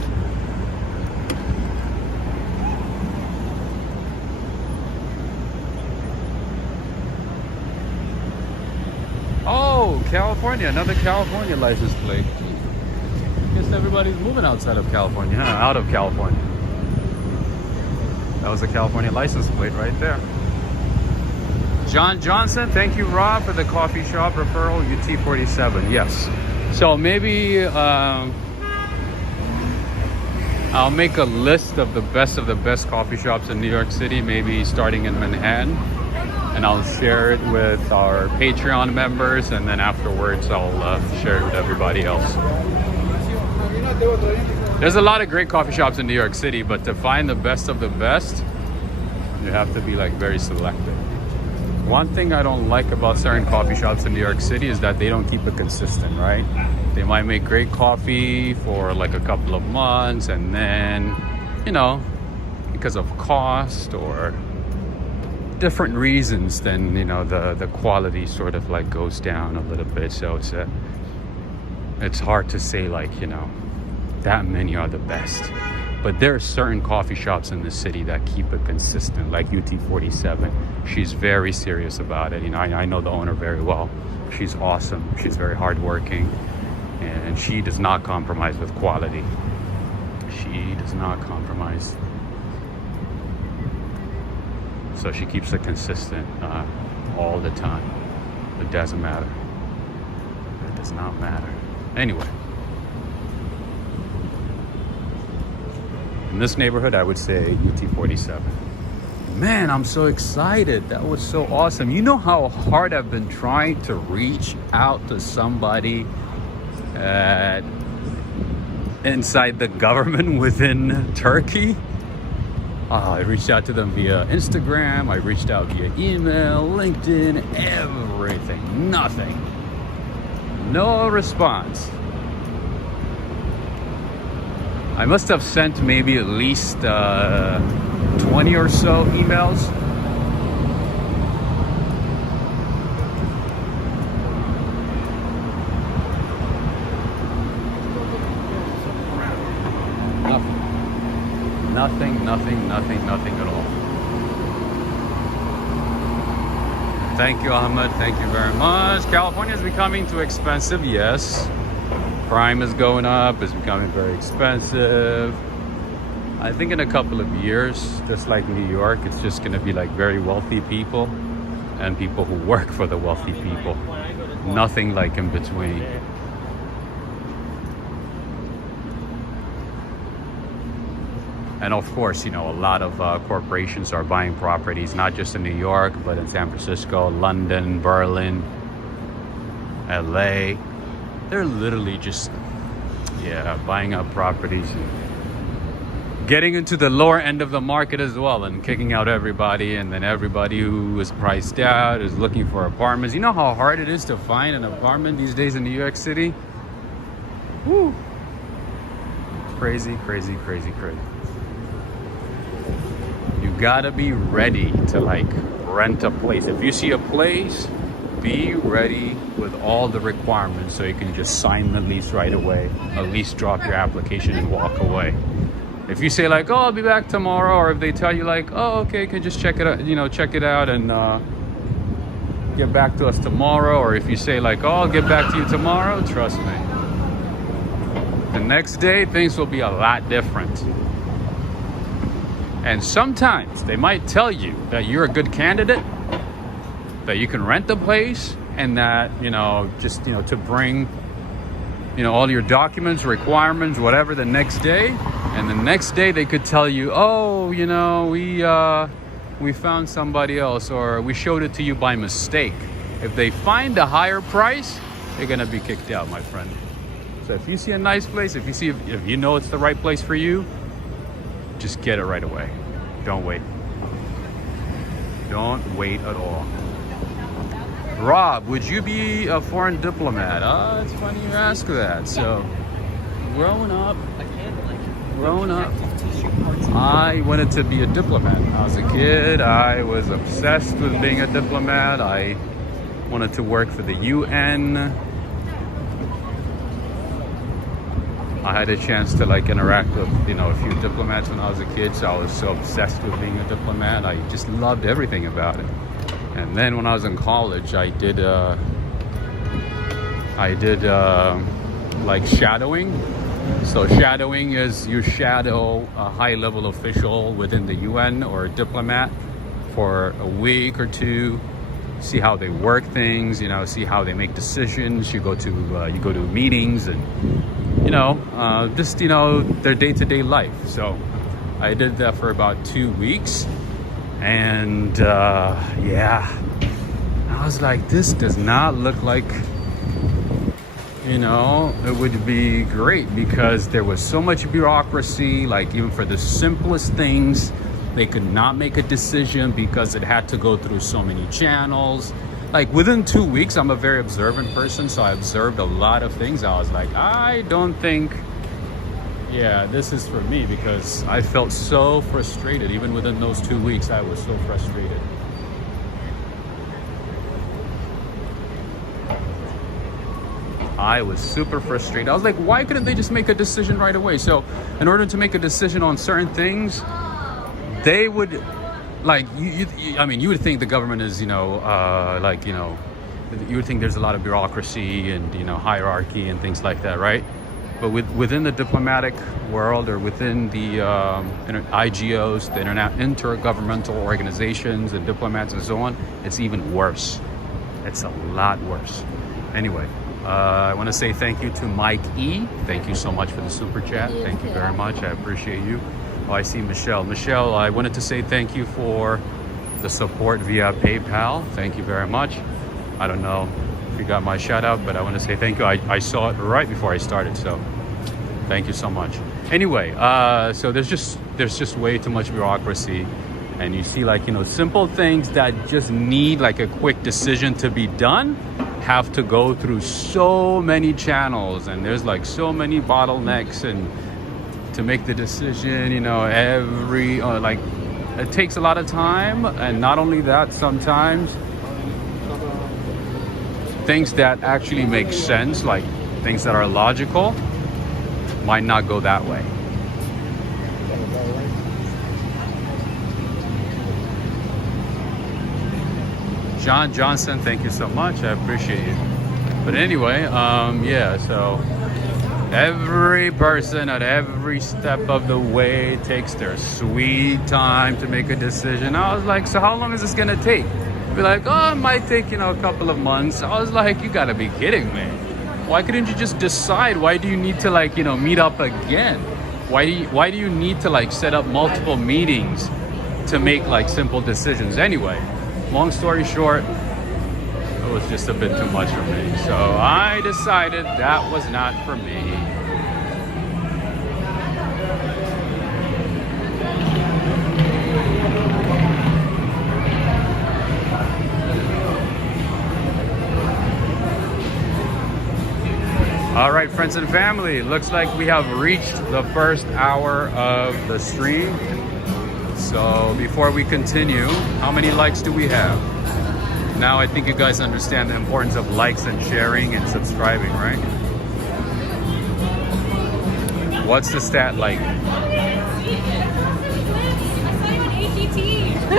Oh, California, another California license plate. Guess everybody's moving outside of California, huh? Out of California. That was a California license plate right there. John Johnson, thank you, Rob, for the coffee shop referral, UT47. Yes. So maybe I'll make a list of the best coffee shops in New York City, maybe starting in Manhattan. And I'll share it with our Patreon members, and then afterwards I'll share it with everybody else. There's a lot of great coffee shops in New York City, but to find the best of the best, you have to be like very selective. One thing I don't like about certain coffee shops in New York City is that they don't keep it consistent, right? They might make great coffee for like a couple of months, and then, you know, because of cost or different reasons, then, you know, the quality sort of like goes down a little bit. So it's hard to say like, you know, that many are the best. But there are certain coffee shops in the city that keep it consistent, like UT47. She's very serious about it. You know, I know the owner very well. She's awesome. She's very hardworking, and she does not compromise with quality. She does not compromise. So she keeps it consistent all the time. It doesn't matter. It does not matter. Anyway. In this neighborhood, I would say UT47. Man, I'm so excited. That was so awesome. You know how hard I've been trying to reach out to somebody inside the government within Turkey. I reached out to them via Instagram. I reached out via email, LinkedIn, everything. Nothing. No response. I must have sent maybe at least 20 or so emails. Nothing at all. Thank you, Ahmed. Thank you very much. California is becoming too expensive. Yes. Crime is going up. It's becoming very expensive. I think in a couple of years, just like New York, it's just going to be like very wealthy people and people who work for the wealthy people. Nothing like in between. And of course, you know, a lot of corporations are buying properties, not just in New York, but in San Francisco, London, Berlin, LA. They're literally just, buying up properties, getting into the lower end of the market as well, and kicking out everybody. And then everybody who is priced out is looking for apartments. You know how hard it is to find an apartment these days in New York City? Woo! Crazy. You gotta be ready to like rent a place. If you see a place, be ready with all the requirements so you can just sign the lease right away. At least drop your application and walk away. If you say like, oh, I'll be back tomorrow, or if they tell you like, oh, okay, can just check it out, check it out and get back to us tomorrow, or if you say like, oh, I'll get back to you tomorrow, trust me, the next day things will be a lot different. And sometimes they might tell you that you're a good candidate, that you can rent the place, and that, to bring, all your documents, requirements, whatever the next day. And the next day they could tell you, oh, we found somebody else, or we showed it to you by mistake. If they find a higher price, they're gonna be kicked out, my friend. So if you see a nice place, if you know it's the right place for you, just get it right away. Don't wait. Don't wait at all. Rob, would you be a foreign diplomat? It's funny you ask that. So, growing up, I wanted to be a diplomat. When I was a kid, I was obsessed with being a diplomat. I wanted to work for the UN. I had a chance to like interact with, a few diplomats when I was a kid, so I was so obsessed with being a diplomat. I just loved everything about it. And then when I was in college, I did like shadowing. So shadowing is you shadow a high-level official within the UN or a diplomat for a week or two, see how they work things, see how they make decisions. You go to meetings and just their day-to-day life. So I did that for about 2 weeks, and I was like, this does not look like it would be great, because there was so much bureaucracy. Like even for the simplest things, they could not make a decision because it had to go through so many channels. Like within 2 weeks, I'm a very observant person, so I observed a lot of things. I was like, I don't think, this is for me, because I felt so frustrated. Even within those 2 weeks, I was so frustrated. I was super frustrated. I was like, why couldn't they just make a decision right away? So in order to make a decision on certain things, they would, like, you would think the government is, you would think there's a lot of bureaucracy and, hierarchy and things like that, right? But within the diplomatic world, or within the IGOs, the intergovernmental organizations and diplomats and so on, it's even worse. It's a lot worse. Anyway, I want to say thank you to Mike E. Thank you so much for the super chat. Thank you very much. I appreciate you. Oh, I see Michelle. Michelle, I wanted to say thank you for the support via PayPal. Thank you very much. I don't know if you got my shout out, but I want to say thank you. I saw it right before I started, so thank you so much. Anyway, so there's just way too much bureaucracy, and you see, like, you know, simple things that just need like a quick decision to be done have to go through so many channels, and there's like so many bottlenecks, and to make the decision, you know, like it takes a lot of time. And not only that, sometimes things that actually make sense, like things that are logical, might not go that way. John Johnson, thank you so much. I appreciate you. But anyway, yeah, so every person at every step of the way takes their sweet time to make a decision. I was like, so how long is this gonna take? Be like, oh, it might take, you know, a couple of months. I was like, you gotta be kidding me. Why couldn't you just decide? Why do you need to, like, you know, meet up again? Why do you need to, like, set up multiple meetings to make like simple decisions? Anyway, long story short, it was just a bit too much for me. So I decided that was not for me. All right, friends and family, looks like we have reached the first hour of the stream. So before we continue, how many likes do we have? Now I think you guys understand the importance of likes and sharing and subscribing, right? What's the stat like?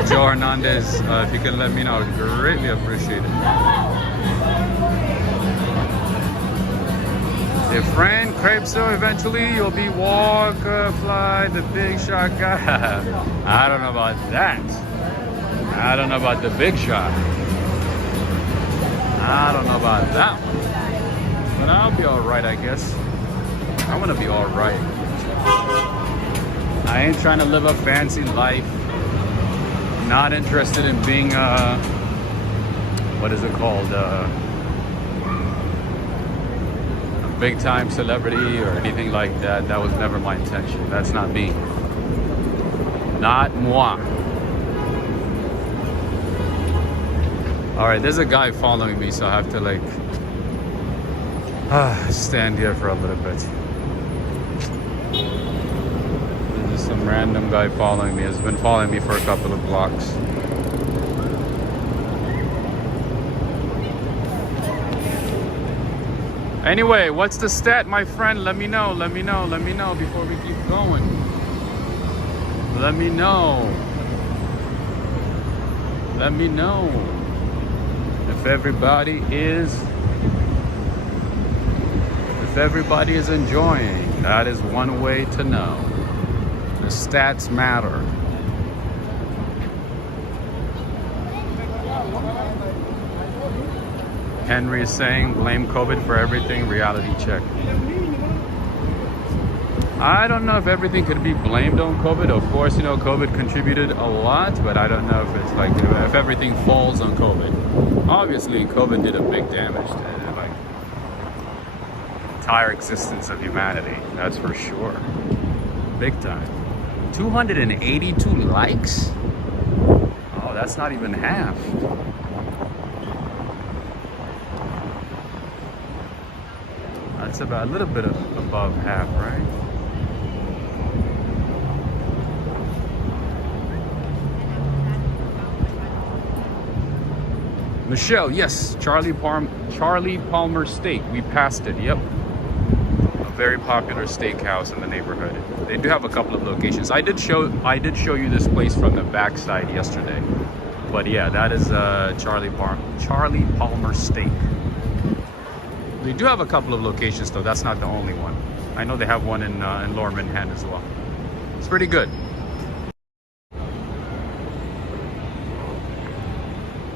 Joe Hernandez, if you can let me know, I'd greatly appreciate it. If friend Crepe, so eventually you'll be Walker, Fly, the big shot guy. I don't know about that. I don't know about the big shot. I don't know about that one. But I'll be alright, I guess. I want to be alright. I ain't trying to live a fancy life. Not interested in being what is it called? Big time celebrity or anything like that. That was never my intention. That's not me. Not moi. Alright, there's a guy following me, so I have to like stand here for a little bit. There's just some random guy following me. He's been following me for a couple of blocks. Anyway, what's the stat, my friend? Let me know before we keep going. Let me know if everybody is enjoying. That is one way to know. The stats matter. Henry is saying, blame COVID for everything, reality check. I don't know if everything could be blamed on COVID. Of course, you know, COVID contributed a lot, but I don't know if it's like, if everything falls on COVID. Obviously, COVID did a big damage to like entire existence of humanity. That's for sure. Big time. 282 likes? Oh, that's not even half. That's about a little bit above half, right? Michelle, yes, Charlie Palmer Steak. We passed it. Yep, a very popular steakhouse in the neighborhood. They do have a couple of locations. I did show you this place from the backside yesterday, but yeah, that is Charlie Palmer Steak. They do have a couple of locations though. That's not the only one. I know they have one in Lower Manhattan as well. It's pretty good.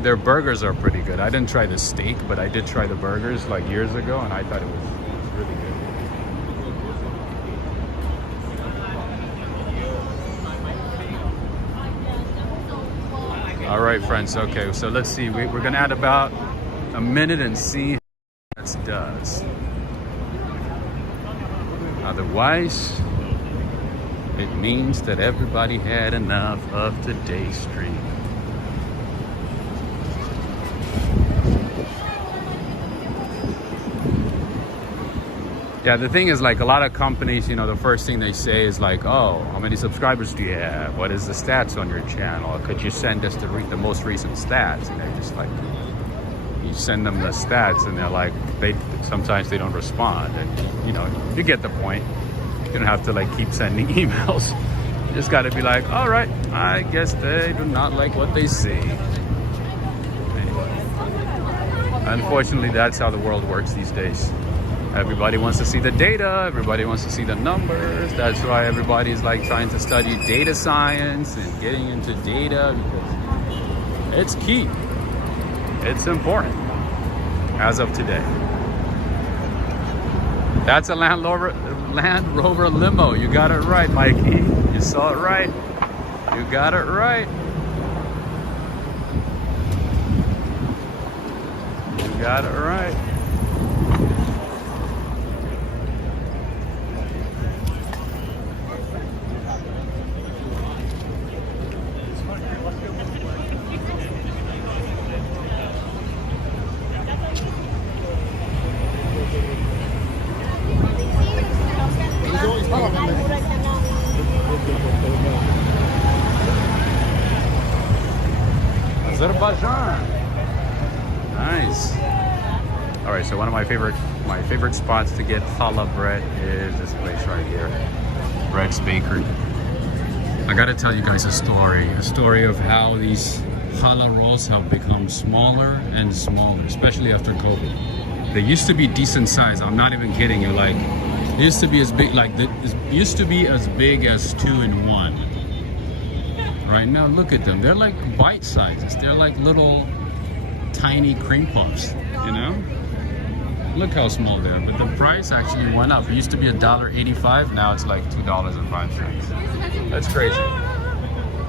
Their burgers are pretty good. I didn't try the steak, but I did try the burgers like years ago, and I thought it was really good. All right, friends. Okay, so let's see. We're gonna add about a minute and see how that does. Otherwise, it means that everybody had enough of today's stream. Yeah, the thing is, like, a lot of companies, you know, the first thing they say is like, oh, how many subscribers do you have? What is the stats on your channel? Could you send us the most recent stats? And they're just like, you send them the stats and they're like, sometimes they don't respond. And, you know, you get the point. You don't have to like keep sending emails. You just got to be like, all right, I guess they do not like what they see. Anyway, unfortunately, that's how the world works these days. Everybody wants to see the data. Everybody wants to see the numbers. That's why everybody's like trying to study data science and getting into data, because it's key. It's important as of today. That's a Land Rover limo. You got it right, Mikey. You saw it right. You got it right. You got it right. Azerbaijan. Nice. All right, so one of my favorite spots to get challah bread is this place right here, Bread's Bakery. I gotta tell you guys a story of how these challah rolls have become smaller and smaller, especially after COVID. They used to be decent size. I'm not even kidding you. Like, it used to be as big, like it used to be as big as 2-in-1. Right now, look at them. They're like bite sizes. They're like little tiny cream puffs, you know? Look how small they are. But the price actually went up. It used to be $1.85. Now it's like $2.05. That's crazy.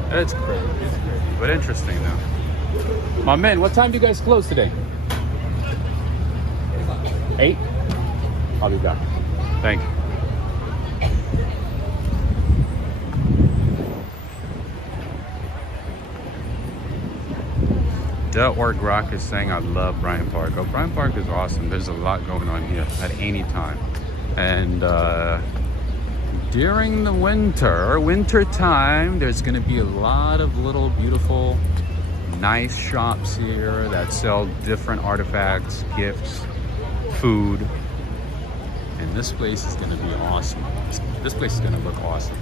That's crazy. But interesting though. My man, what time do you guys close today? 8? I'll be back. Thank you. Org Rock is saying, I love Bryant Park. Oh, Bryant Park is awesome. There's a lot going on here at any time. And during the winter time, there's going to be a lot of little beautiful, nice shops here that sell different artifacts, gifts, food. And this place is going to be awesome. This place is going to look awesome.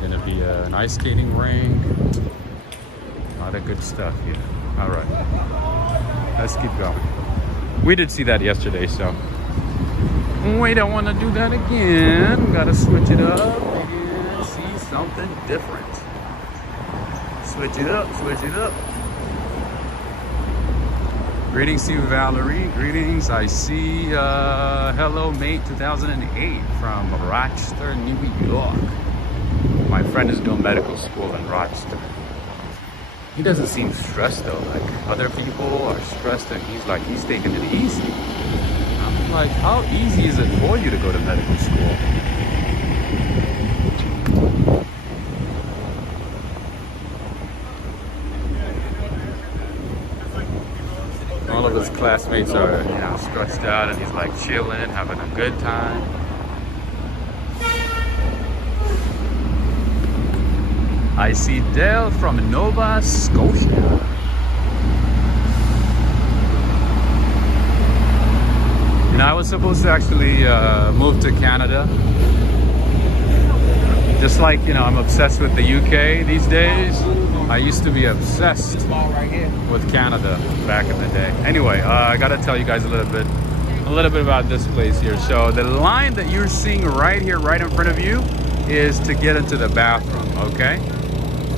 Going to be an ice skating rink. A lot of good stuff here. All right, let's keep going. We did see that yesterday, so we don't want to do that again. Got to switch it up and see something different. Switch it up, switch it up. Greetings to you, Valerie. Greetings. I see hello mate 2008 from Rochester, New York. My friend is doing medical school in Rochester. He doesn't seem stressed though. Like other people are stressed and he's taking it easy. I'm like, how easy is it for you to go to medical school? All of his classmates are, you know, stressed out and he's like chilling, having a good time. I see Dale from Nova Scotia. You know, I was supposed to actually move to Canada. Just like, you know, I'm obsessed with the UK these days. I used to be obsessed with Canada back in the day. Anyway, I gotta tell you guys a little bit about this place here. So the line that you're seeing right here, right in front of you, is to get into the bathroom, okay?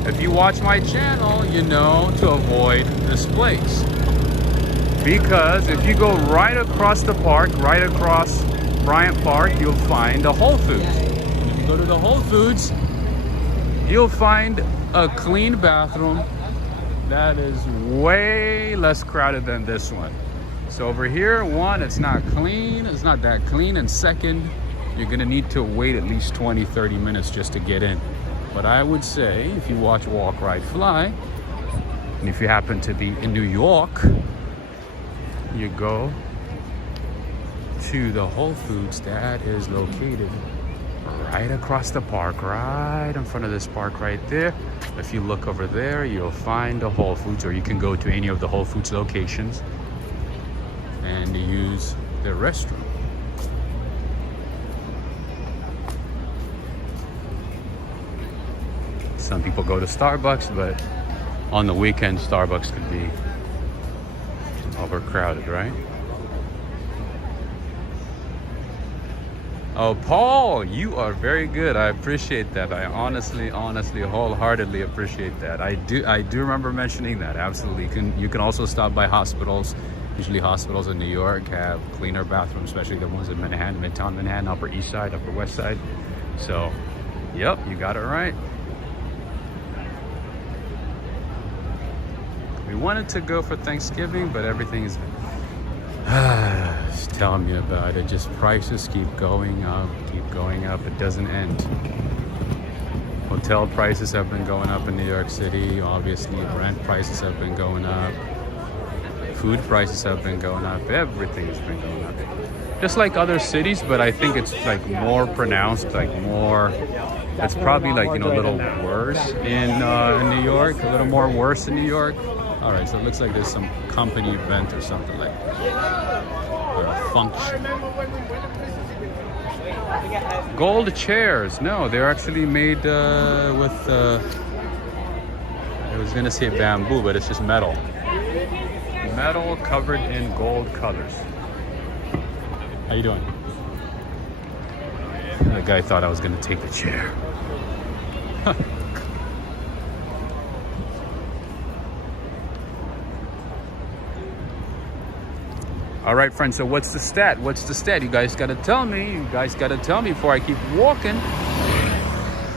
If you watch my channel, you know to avoid this place. Because if you go right across the park, right across Bryant Park, you'll find a Whole Foods. You go to the Whole Foods, you'll find a clean bathroom that is way less crowded than this one. So over here, one, it's not clean, it's not that clean, and second, you're gonna need to wait at least 20-30 minutes just to get in. But I would say if you watch Walk, Ride, Fly, and if you happen to be in New York, you go to the Whole Foods that is located right across the park, right in front of this park right there. If you look over there, you'll find a Whole Foods, or you can go to any of the Whole Foods locations and use the restroom. Some people go to Starbucks, but on the weekend, Starbucks could be overcrowded, right? Oh, Paul, you are very good. I appreciate that. I honestly, wholeheartedly appreciate that. I do remember mentioning that. Absolutely. You can also stop by hospitals. Usually hospitals in New York have cleaner bathrooms, especially the ones in Manhattan, Midtown Manhattan, Upper East Side, Upper West Side. So, yep, you got it right. We wanted to go for Thanksgiving, but everything is just tell me about it. Just prices keep going up. It doesn't end. Hotel prices have been going up in New York City. Obviously, rent prices have been going up. Food prices have been going up. Everything has been going up. Just like other cities, but I think it's like more pronounced, like more. It's probably like, you know, a little worse in New York. A little more worse in New York. All right, so it looks like there's some company event or something like that. Or a function. Gold chairs. No, they're actually made with, I was gonna say bamboo, but it's just metal. Metal covered in gold colors. How you doing? The guy thought I was gonna take the chair. All right, friends, so what's the stat? What's the stat? You guys got to tell me. You guys got to tell me before I keep walking.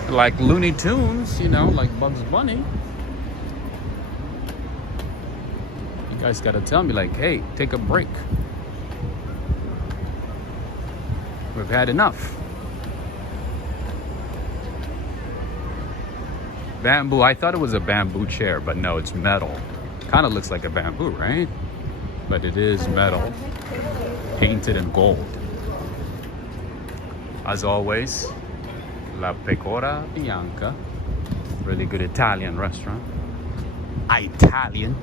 Like Looney Tunes, you know, like Bugs Bunny. You guys got to tell me, like, hey, take a break. We've had enough. Bamboo. I thought it was a bamboo chair, but no, it's metal. Kind of looks like a bamboo, right? But it is metal, painted in gold. As always, La Pecora Bianca, really good Italian restaurant. Italian,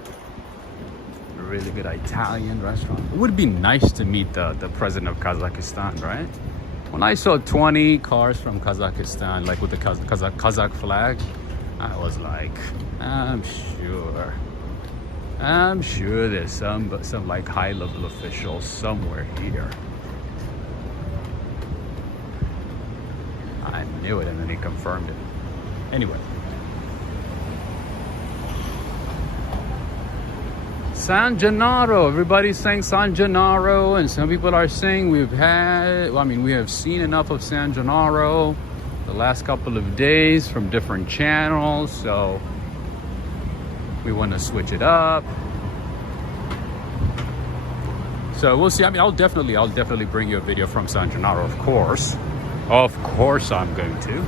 really good Italian restaurant. It would be nice to meet the president of Kazakhstan, right? When I saw 20 cars from Kazakhstan, like with the Kazakh flag, I was like, I'm sure there's some like high-level official somewhere here. I knew it, and then he confirmed it. Anyway. San Gennaro. Everybody's saying San Gennaro, and some people are saying we have seen enough of San Gennaro the last couple of days from different channels, so we want to switch it up. So we'll see. I mean, I'll definitely bring you a video from San Gennaro, of course. Of course I'm going to.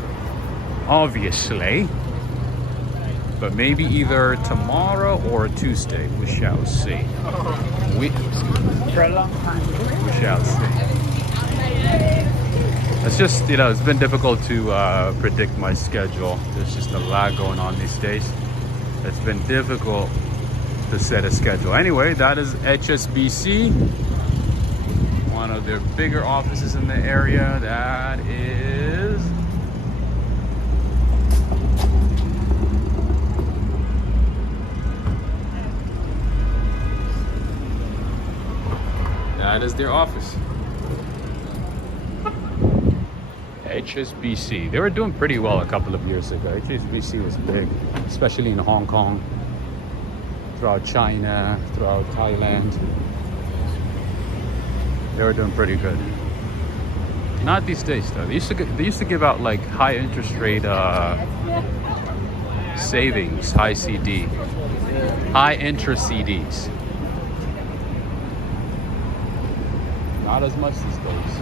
Obviously. But maybe either tomorrow or Tuesday. We shall see. For a long time. We shall see. It's just, you know, it's been difficult to predict my schedule. There's just a lot going on these days. It's been difficult to set a schedule. Anyway, that is HSBC, one of their bigger offices in the area. That is their office. HSBC. They were doing pretty well a couple of years ago. HSBC was big, especially in Hong Kong, throughout China, throughout Thailand. They were doing pretty good. Not these days though. They used to give out like high interest rate savings, high CD, high interest CDs. Not as much these days.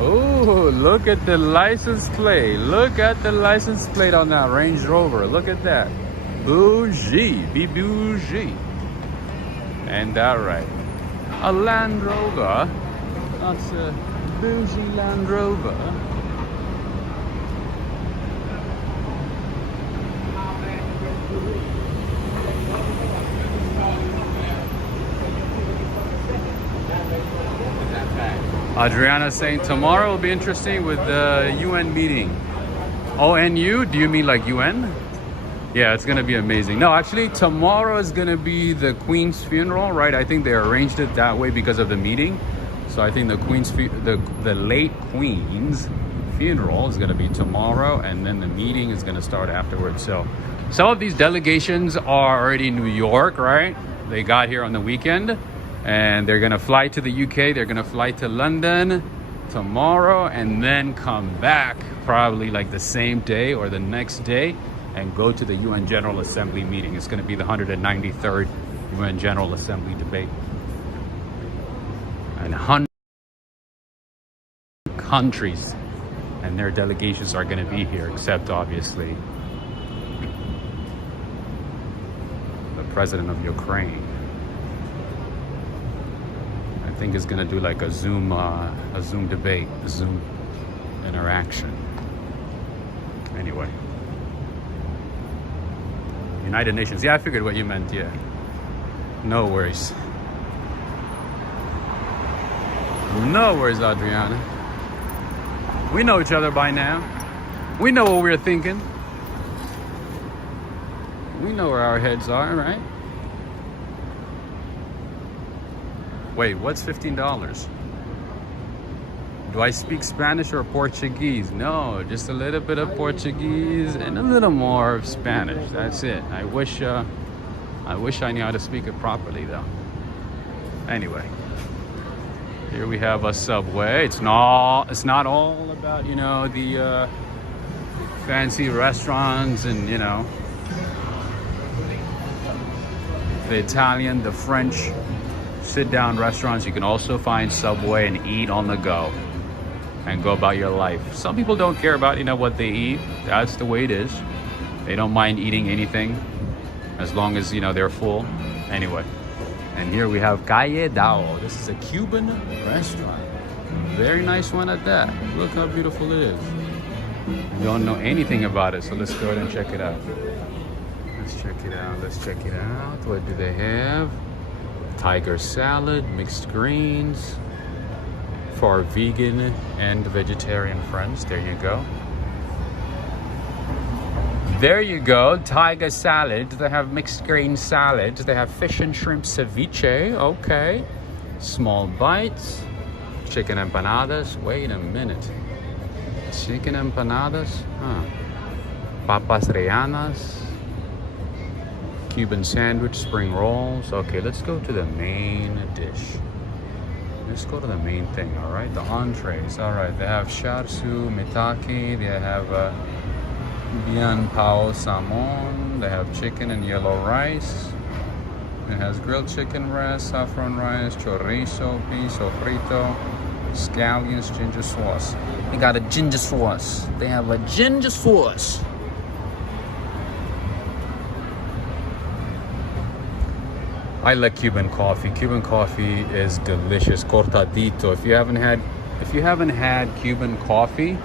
Oh, look at the license plate. Look at the license plate on that Range Rover. Look at that. Bougie. Be bougie. And that right. A Land Rover. That's a bougie Land Rover. Adriana's saying tomorrow will be interesting with the UN meeting. ONU? Do you mean like UN? Yeah, it's gonna be amazing. No, actually tomorrow is gonna be the Queen's funeral, right? I think they arranged it that way because of the meeting. So I think the Queen's the late Queen's funeral is gonna be tomorrow, and then the meeting is gonna start afterwards. So some of these delegations are already in New York, right? They got here on the weekend. And they're gonna fly to the UK, they're gonna fly to London tomorrow, and then come back probably like the same day or the next day and go to the UN General Assembly meeting. It's gonna be the 193rd UN General Assembly debate. And 100 countries and their delegations are gonna be here, except obviously the president of Ukraine. I think is gonna do like a Zoom debate, a Zoom interaction. Anyway, United Nations. Yeah, I figured what you meant. Yeah, no worries. No worries, Adriana. We know each other by now. We know what we're thinking. We know where our heads are, right? Wait, what's $15? Do I speak Spanish or Portuguese? No, just a little bit of Portuguese and a little more of Spanish. That's it. I wish I knew how to speak it properly though. Anyway, here we have a Subway. It's not all about, you know, the fancy restaurants and, you know, the Italian, the French sit-down restaurants. You can also find Subway and eat on the go and go about your life. Some people don't care about, you know, what they eat. That's the way it is. They don't mind eating anything as long as, you know, they're full. Anyway, and here we have Calle Dao. This is a Cuban restaurant. Very nice one at that. Look how beautiful it is. I don't know anything about it, so let's go ahead and check it out. Let's check it out. Let's check it out. What do they have? Tiger salad, mixed greens for vegan and vegetarian friends. There you go. There you go. Tiger salad. They have mixed green salad. They have fish and shrimp ceviche. Okay. Small bites. Chicken empanadas. Wait a minute. Chicken empanadas? Huh. Papas rellenas. Cuban sandwich, spring rolls. Okay, let's go to the main dish. Let's go to the main thing, all right? The entrees, all right. They have sharsu, mitaki. They have bian pao salmon. They have chicken and yellow rice. It has grilled chicken breast, saffron rice, chorizo, piso frito, scallions, ginger sauce. They got a ginger sauce. They have a ginger sauce. I like Cuban coffee. Cuban coffee is delicious. Cortadito. If you haven't had Cuban coffee,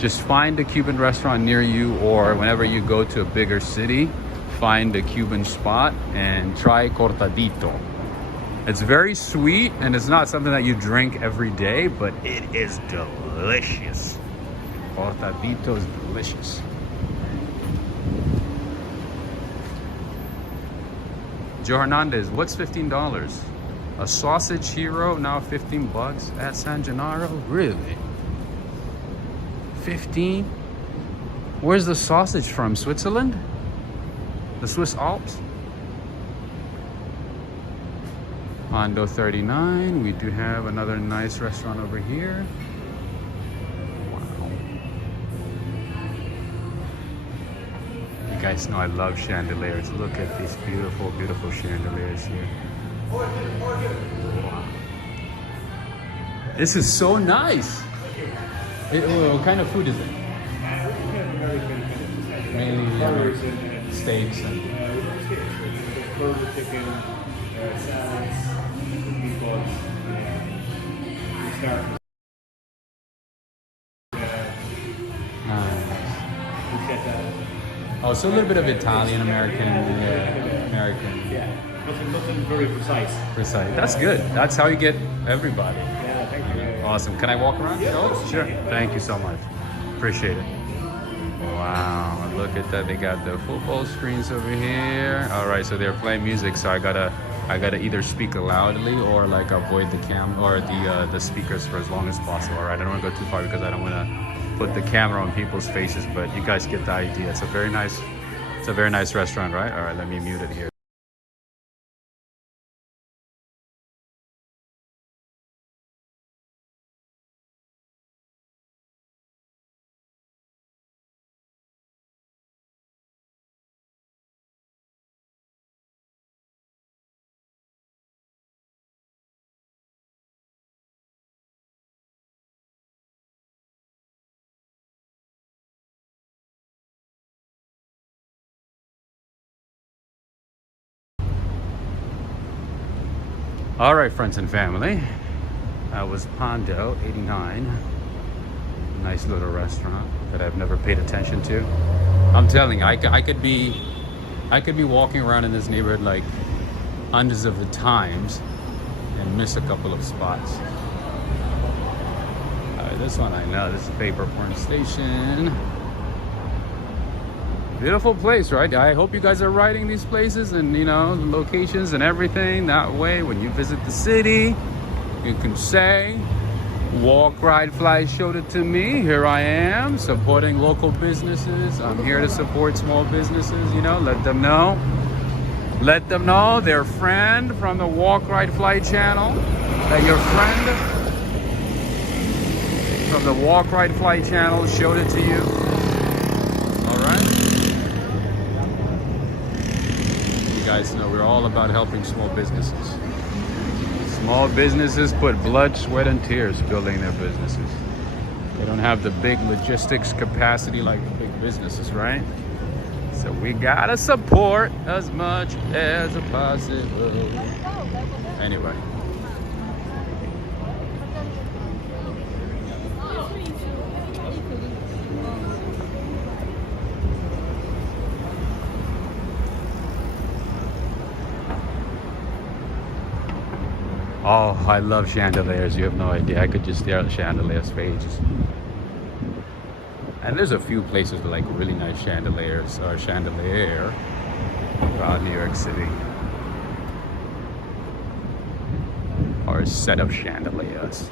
just find a Cuban restaurant near you, or whenever you go to a bigger city, find a Cuban spot and try cortadito. It's very sweet and it's not something that you drink every day, but it is delicious. Cortadito is delicious. Joe Hernandez, what's $15? A sausage hero, now $15 at San Gennaro? Really? 15? Where's the sausage from? Switzerland? The Swiss Alps? Hondo 39. We do have another nice restaurant over here. Wow. You guys know I love chandeliers. Look at these beautiful, beautiful chandeliers here. Wow. This is so nice. What kind of food is it? Mainly American steaks and Burger chicken, salads, meatballs, starters. Oh, so a little bit of Italian, American, American. Yeah, nothing very precise. Precise. That's good. That's how you get everybody. Yeah, thank you. Awesome. Can I walk around? Yeah, Sure. Thank you so much. Appreciate it. Wow, look at that. They got the football screens over here. All right, so they're playing music, so I gotta either speak loudly or like avoid the cam or the speakers for as long as possible. All right, I don't want to go too far because I don't want to put the camera on people's faces, but you guys get the idea. It's a very nice restaurant, right? All right, let me mute it here. All right, friends and family, that was Hondo 89. Nice little restaurant that I've never paid attention to. I'm telling you, I could be walking around in this neighborhood like hundreds of times and miss a couple of spots. All right, this one I know. This is Paper Porn Station. Beautiful place, right? I hope you guys are writing these places and, you know, the locations and everything. That way, when you visit the city, you can say, walk, ride, fly, showed it to me. Here I am, supporting local businesses. I'm here to support small businesses, you know, let them know. Let them know their friend from the Walk, Ride, Fly channel, that your friend from the Walk, Ride, Fly channel showed it to you. All right? You guys know we're all about helping small businesses. Small businesses put blood, sweat, and tears building their businesses. They don't have the big logistics capacity like the big businesses, right? So we gotta support as much as possible. Anyway. Oh, I love chandeliers. You have no idea. I could just stare at chandeliers for ages. And there's a few places with like really nice chandeliers or chandelier around New York City. Or a set of chandeliers.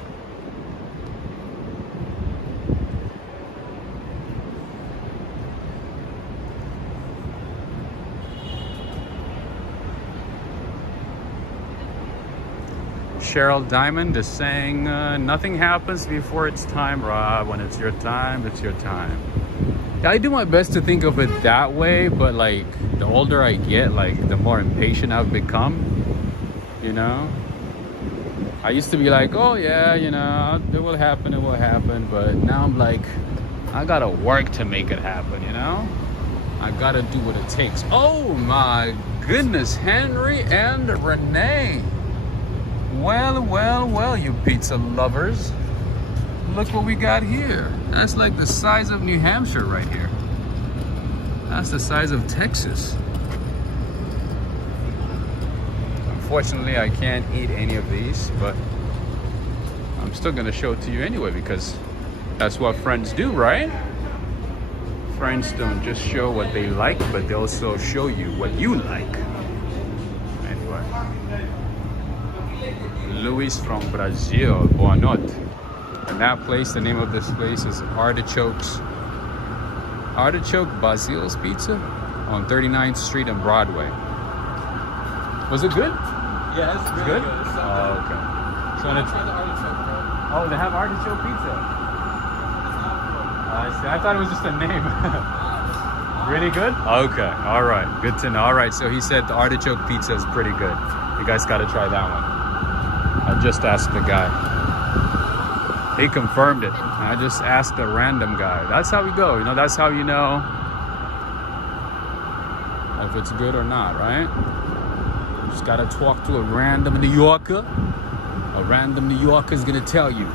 Cheryl Diamond is saying, nothing happens before it's time, Rob. When it's your time, it's your time. I do my best to think of it that way, but like the older I get, like the more impatient I've become, you know? I used to be like, oh yeah, you know, it will happen, but now I'm like, I gotta work to make it happen, you know? I gotta do what it takes. Oh my goodness, Henry and Renee. Well, you pizza lovers. Look what we got here. That's like the size of New Hampshire right here. That's the size of Texas. Unfortunately, I can't eat any of these, but I'm still gonna show it to you anyway because that's what friends do, right? Friends don't just show what they like, but they also show you what you like. Anyway. Luis from Brazil, boa noite. And that place, the name of this place is Artichoke Basil's Pizza on 39th Street and Broadway. Was it good? Yeah, it's really good. Oh, okay. So it's, oh, they have artichoke pizza. I see. I thought it was just a name. Really good? Okay. All right. Good to know. All right. So he said the artichoke pizza is pretty good. You guys got to try that one. I just asked the guy. He confirmed it. I just asked a random guy. That's how we go. You know, that's how you know if it's good or not, right? You just got to talk to a random New Yorker. A random New Yorker is going to tell you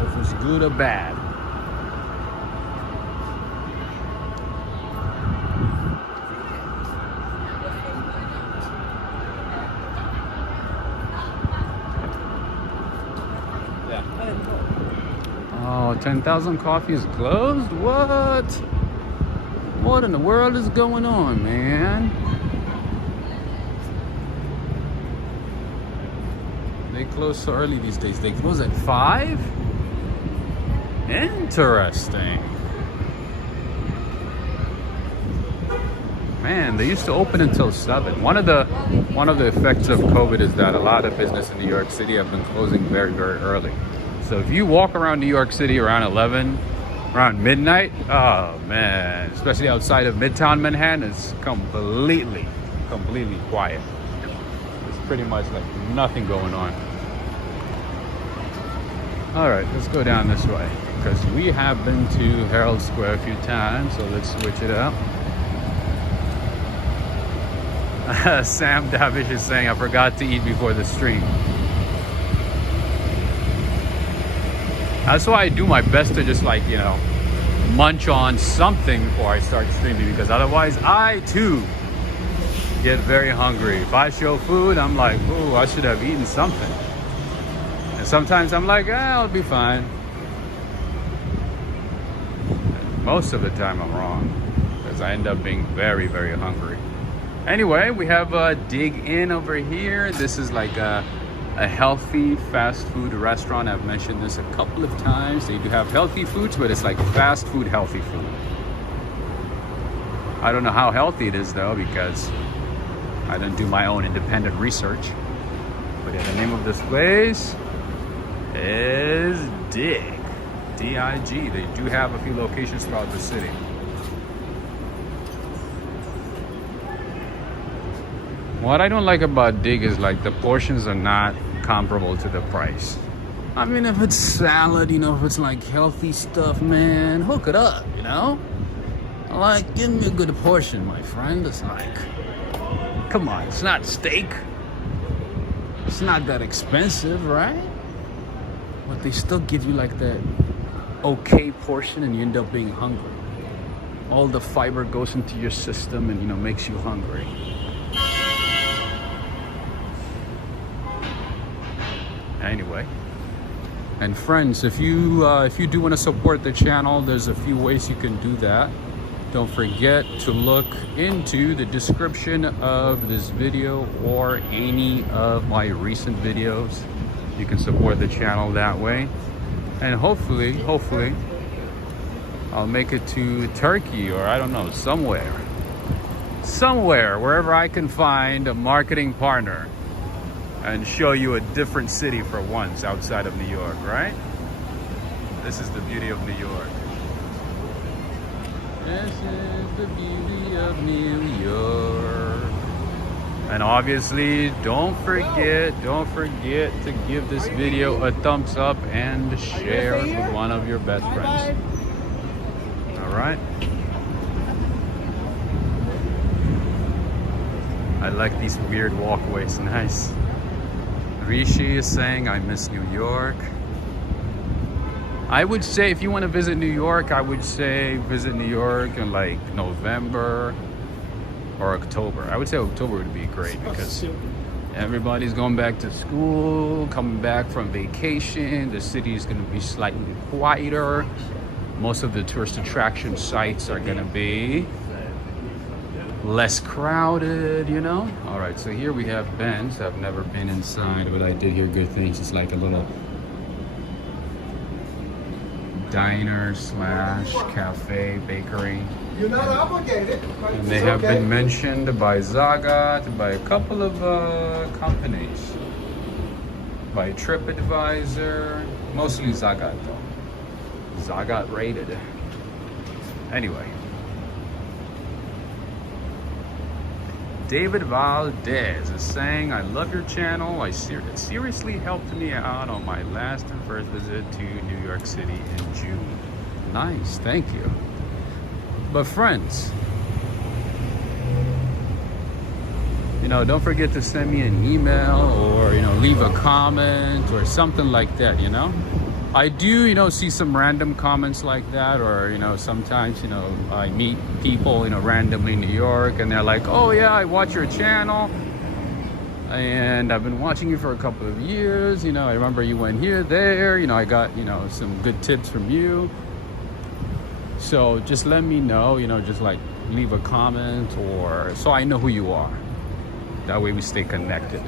if it's good or bad. Oh, 10,000 Coffee is closed? What? What in the world is going on, man? They close so early these days. They close at 5? Interesting. Man, they used to open until 7. One of the effects of COVID is that a lot of business in New York City have been closing very, very early. So if you walk around New York City around 11, around midnight, oh man, especially outside of Midtown Manhattan, it's completely quiet. It's pretty much like nothing going on. All right, let's go down this way because we have been to Herald Square a few times, so let's switch it up. Sam Davish is saying, I forgot to eat before the stream. That's why I do my best to just like, you know, munch on something before I start streaming, because otherwise I too get very hungry. If I show food, I'm like, oh, I should have eaten something. And sometimes I'm like, I'll be fine. Most of the time I'm wrong, because I end up being very, very hungry. Anyway, we have a Dig Inn over here. This is like a healthy fast food restaurant. I've mentioned this a couple of times. They do have healthy foods, but it's like fast food, healthy food. I don't know how healthy it is though, because I didn't do my own independent research. But yeah, the name of this place is Dig. D-I-G. They do have a few locations throughout the city. What I don't like about Dig is like the portions are not comparable to the price. I mean, if it's salad, you know, if it's like healthy stuff, man, hook it up, you know? Like, give me a good portion, my friend. It's like, come on, it's not steak. It's not that expensive, right? But they still give you like that okay portion and you end up being hungry. All the fiber goes into your system and, you know, makes you hungry. Anyway, and friends, if you do want to support the channel, there's a few ways you can do that. Don't forget to look into the description of this video or any of my recent videos. You can support the channel that way, and hopefully I'll make it to Turkey, or I don't know, somewhere wherever I can find a marketing partner and show you a different city for once outside of New York, right? This is the beauty of New York. This is the beauty of New York. And obviously, don't forget to give this video a thumbs up and share it with one of your best friends. All right? I like these weird walkways, nice. Rishi is saying, I miss New York. I would say if you want to visit New York, I would say visit New York in like November or October. I would say October would be great because everybody's going back to school, coming back from vacation. The city is going to be slightly quieter. Most of the tourist attraction sites are going to be less crowded, you know? All right, so here we have Ben's. I've never been inside, but I did hear good things. It's like a little diner slash cafe bakery. You're not obligated. And they have been mentioned by Zagat, by a couple of companies. By TripAdvisor, mostly Zagat though. Zagat rated. Anyway. David Valdez is saying, I love your channel. It seriously helped me out on my last and first visit to New York City in June. Nice, thank you. But friends, you know, don't forget to send me an email or, you know, leave a comment or something like that, you know? I do, you know, see some random comments like that, or, you know, sometimes, you know, I meet people, you know, randomly in New York, and they're like, oh yeah, I watch your channel and I've been watching you for a couple of years. You know, I remember you went here, there, you know, I got, you know, some good tips from you. So just let me know, you know, just like leave a comment, or so I know who you are. That way we stay connected.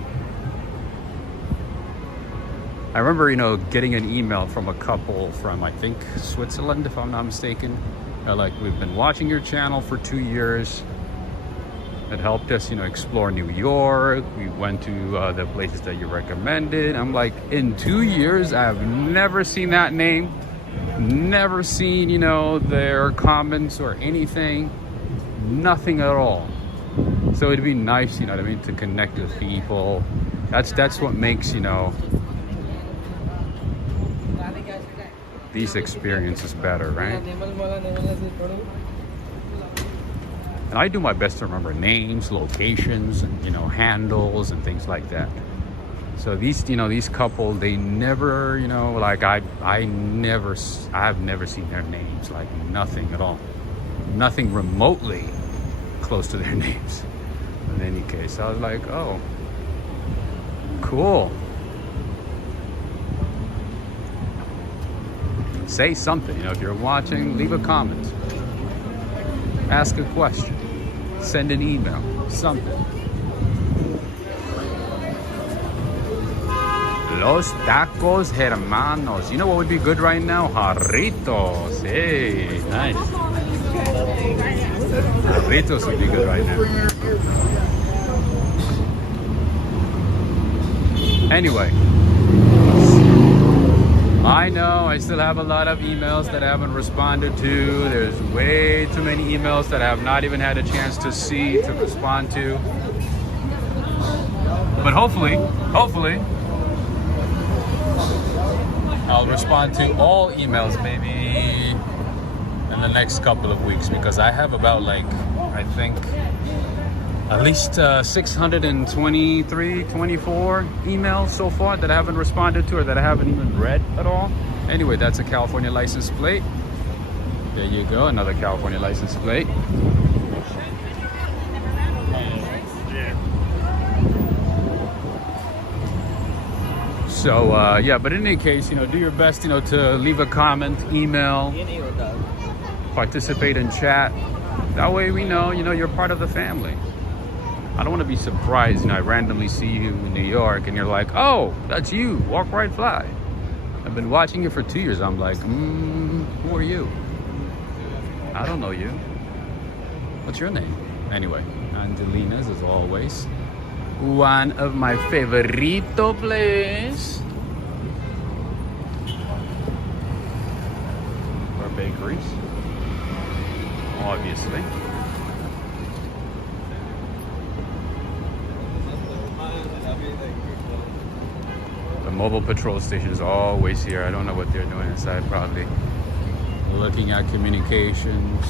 I remember, you know, getting an email from a couple from, I think, Switzerland, if I'm not mistaken. They're like, we've been watching your channel for 2 years. It helped us, you know, explore New York. We went to the places that you recommended. I'm like, in 2 years, I've never seen that name. Never seen, you know, their comments or anything. Nothing at all. So it'd be nice, you know what I mean, to connect with people. That's what makes, you know, these experiences better, right? And I do my best to remember names, locations, and, you know, handles and things like that. So these, you know, these couple, they never, you know, like I've never seen their names, like nothing at all. Nothing remotely close to their names. In any case, I was like, oh, cool. Say something, you know, if you're watching, leave a comment. Ask a question. Send an email, something. Los tacos hermanos. You know what would be good right now? Jarritos. Hey, nice. Jarritos would be good right now. Anyway. I know I still have a lot of emails that I haven't responded to. There's way too many emails that I have not even had a chance to see, to respond to. But hopefully, I'll respond to all emails maybe in the next couple of weeks, because I have about, like, I think at least 623, 24 emails so far that I haven't responded to, or that I haven't even read at all. Anyway, that's a California license plate. There you go, another California license plate. So yeah, but in any case, you know, do your best, you know, to leave a comment, email, participate in chat. That way we know, you know, you're part of the family. I don't want to be surprised, you know, I randomly see you in New York and you're like, oh, that's you, walk right fly. I've been watching you for 2 years. I'm like, who are you? I don't know you. What's your name? Anyway, Angelina's as always. One of my favorito place. Or bakeries, obviously. The mobile patrol station is always here. I don't know what they're doing inside, probably looking at communications,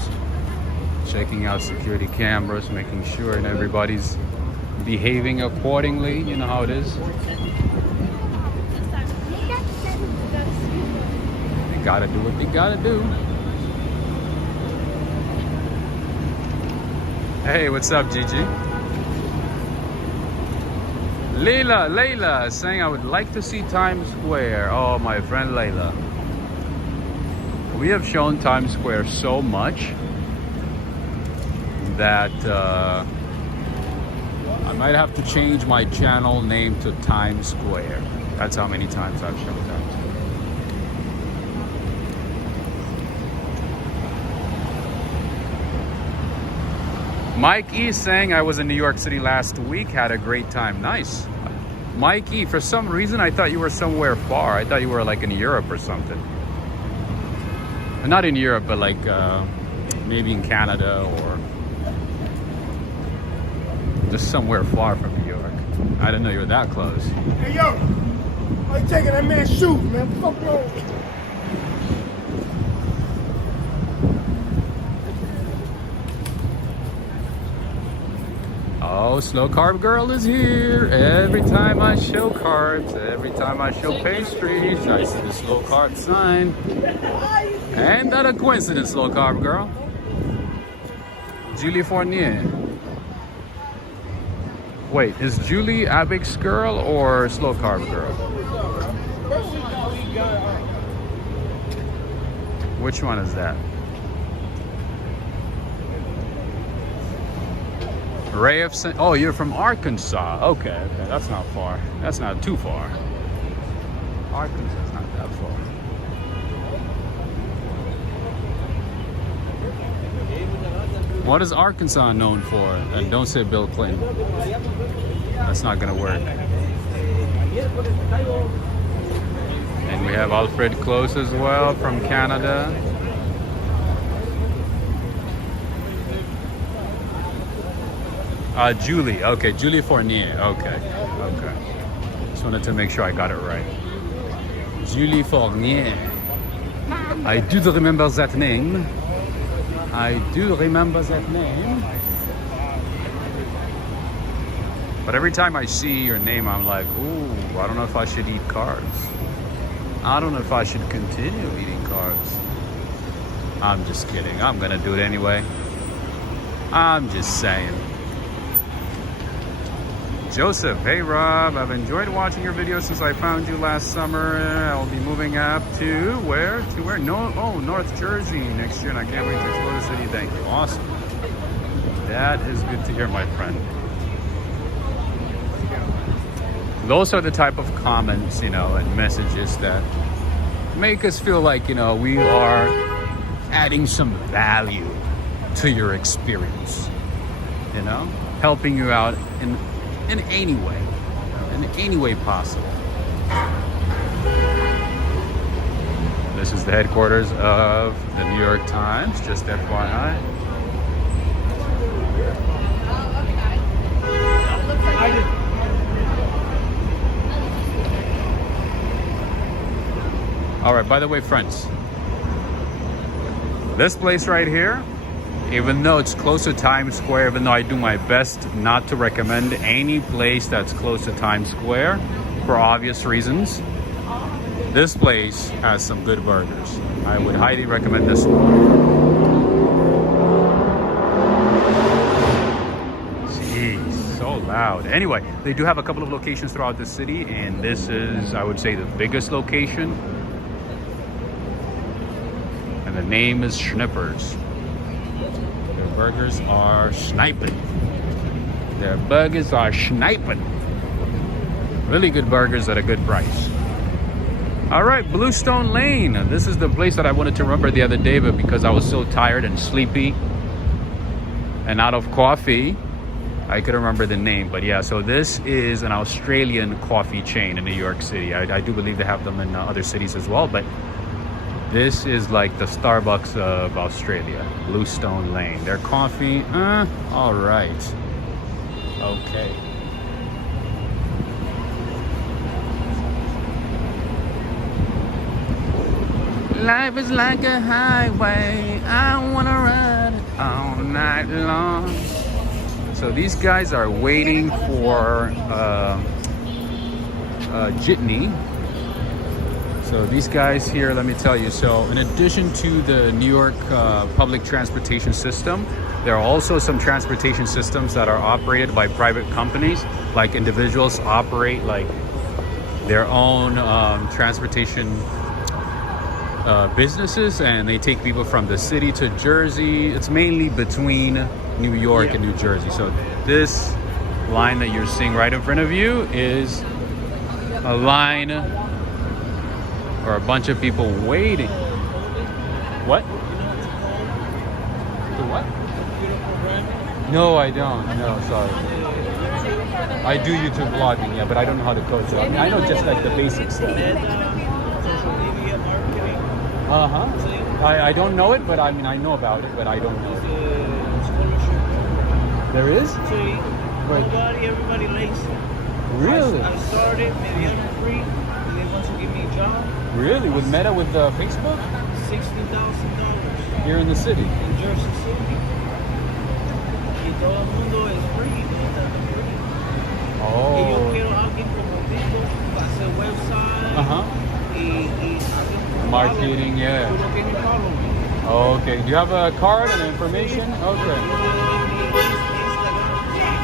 checking out security cameras, making sure and everybody's behaving accordingly. You know how it is. They gotta do what they gotta do. Hey, what's up, Gigi? Layla saying, I would like to see Times Square. Oh, my friend Layla. We have shown Times Square so much that I might have to change my channel name to Times Square. That's how many times I've shown Times Square. Mike E saying I was in New York City last week, had a great time. Nice. Mike E, for some reason I thought you were somewhere far. I thought you were like in Europe or something. Not in Europe, but like maybe in Canada or just somewhere far from New York. I didn't know you were that close. Hey, yo. Why you taking that man's shoes, man? Fuck you. Oh, Slow Carb Girl is here. Every time I show carbs, every time I show pastries, I see the Slow Carb sign. Ain't that a coincidence, Slow Carb Girl? Julie Fournier. Wait, is Julie Abix Girl or Slow Carb Girl? Which one is that? Ray of Sun. Oh, you're from Arkansas. Okay, that's not far. That's not too far. Arkansas is not that far. What is Arkansas known for? And don't say Bill Clinton. That's not gonna work. And we have Alfred Close as well from Canada. Julie. Okay, Julie Fournier. Okay. Just wanted to make sure I got it right. Julie Fournier. I do remember that name. But every time I see your name, I'm like, ooh, I don't know if I should eat carbs. I don't know if I should continue eating carbs. I'm just kidding. I'm gonna do it anyway. I'm just saying. Joseph, hey Rob, I've enjoyed watching your videos since I found you last summer. I'll be moving up to where? No, North Jersey next year, and I can't wait to explore the city. Thank you. Awesome. That is good to hear, my friend. Those are the type of comments, and messages that make us feel like, we are adding some value to your experience, helping you out in any way possible. This is the headquarters of the New York Times, just FYI. All right, by the way, friends, this place right here, even though it's close to Times Square, even though I do my best not to recommend any place that's close to Times Square for obvious reasons, this place has some good burgers. I would highly recommend this one. Jeez, so loud. Anyway, they do have a couple of locations throughout the city, and this is, I would say, the biggest location. And the name is Schnippers. Burgers are sniping. Their burgers are sniping. Really good burgers at a good price. All right, Bluestone Lane. This is the place that I wanted to remember the other day, but because I was so tired and sleepy and out of coffee, I couldn't remember the name. But yeah, so this is an Australian coffee chain in New York City. I do believe they have them in other cities as well, but this is like the Starbucks of Australia, Bluestone Lane. Their coffee, all right. Okay. Life is like a highway. I wanna ride it all night long. So these guys are waiting for jitney. So these guys here, let me tell you, so in addition to the New York public transportation system, there are also some transportation systems that are operated by private companies, like individuals operate like their own transportation businesses, and they take people from the city to Jersey. It's mainly between New York and New Jersey. So this line that you're seeing right in front of you is a line or a bunch of people waiting. What? The what? No, I don't. No, sorry. I do YouTube vlogging, yeah, but I don't know how to coach it. I mean, I know just like the basic stuff. Social media marketing. Uh-huh. I don't know it, but I mean, I know about it, but I don't know it. Scholarship. There is? Sí. But- Everybody likes it. Really? I started mediano free. They want to give me a job. Really? With Meta, with Facebook? $60,000 Here in the city? in Jersey City. Y todo el mundo es free. Free. Y yo Oh. quiero alguien como Tito para hacer website. Uh-huh. Y alguien Marketing, yeah. Uno tiene que follow me. Okay. Do you have a card and information? Okay.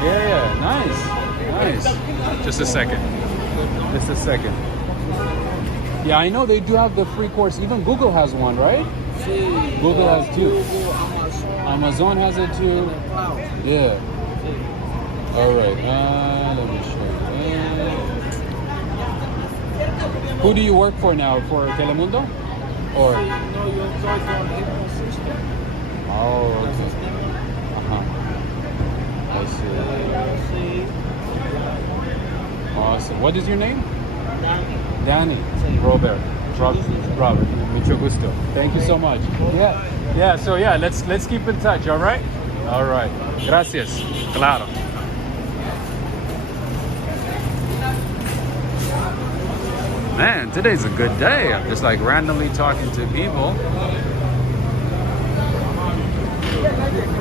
Yeah, nice. Nice. Just a second. Just a second. Yeah, I know they do have the free course. Even Google has one, right? Google has two. Amazon has it too. Yeah. All right. Let me show you. Who do you work for now? For Telemundo? Or? No, yo estoy con Hippo System. Oh, okay. Uh-huh. I see. Awesome. What is your name? Danny. Robert. Robert. Mucho gusto. Thank you so much. Yeah. Yeah. So yeah, let's keep in touch. All right. All right. Gracias. Claro. Man, today's a good day. I'm just like randomly talking to people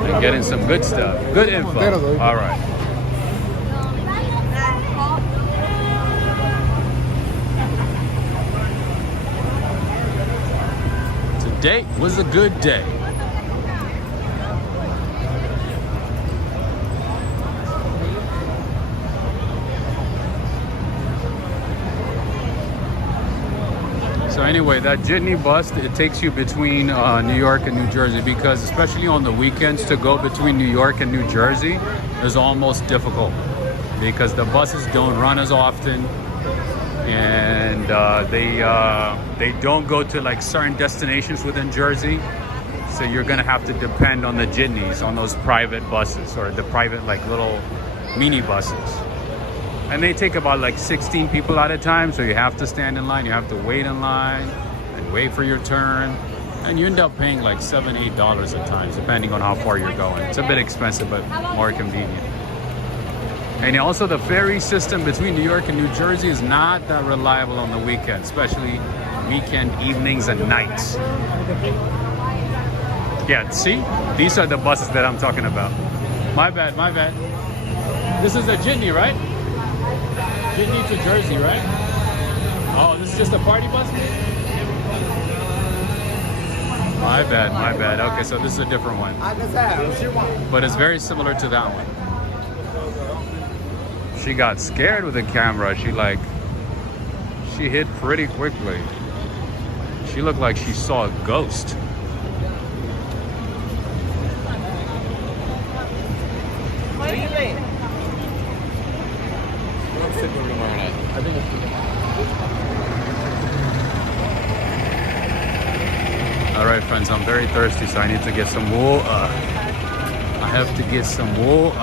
and getting some good stuff. Good info. All right. Today was a good day. So anyway, that jitney bus, it takes you between New York and New Jersey, because especially on the weekends to go between New York and New Jersey is almost difficult because the buses don't run as often, and they don't go to like certain destinations within Jersey. So you're gonna have to depend on the jitneys, on those private buses or the private like little mini buses. And they take about like 16 people at a time, so you have to stand in line, you have to wait in line and wait for your turn. And you end up paying like $7, $8 at times, depending on how far you're going. It's a bit expensive, but more convenient. And also the ferry system between New York and New Jersey is not that reliable on the weekend, especially weekend evenings and nights. Yeah, see? These are the buses that I'm talking about. My bad, my bad. This is a jitney, right? Jitney to Jersey, right? Oh, this is just a party bus? My bad, my bad. Okay, so this is a different one. But it's very similar to that one. She got scared with the camera. She hit pretty quickly. She looked like she saw a ghost. All right, friends, I'm very thirsty, so I need to get some water. I have to get some water.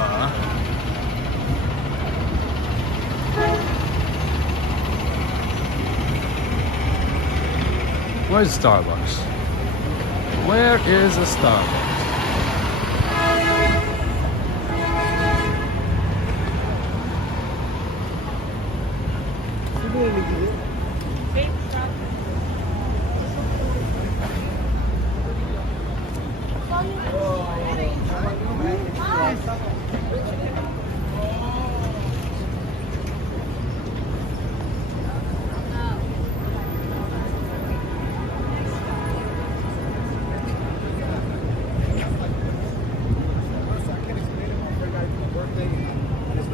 Where's Starbucks? Where is a Starbucks?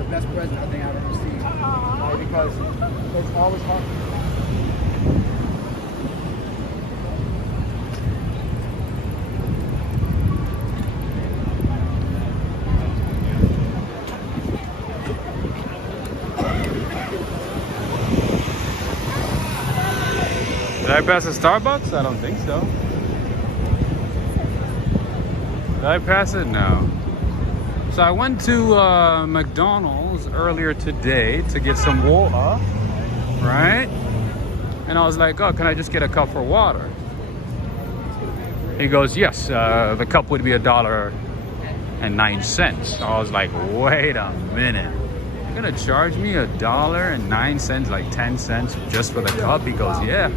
Best present I think I've ever seen. Because it's always hard. Did I pass a Starbucks? I don't think so. Did I pass it? No. So I went to McDonald's earlier today to get some water, right? And I was like, oh, can I just get a cup for water? He goes, yes, the cup would be $1.09. I was like, wait a minute. You're gonna charge me $1.09, like 10 cents just for the cup? He goes, yeah,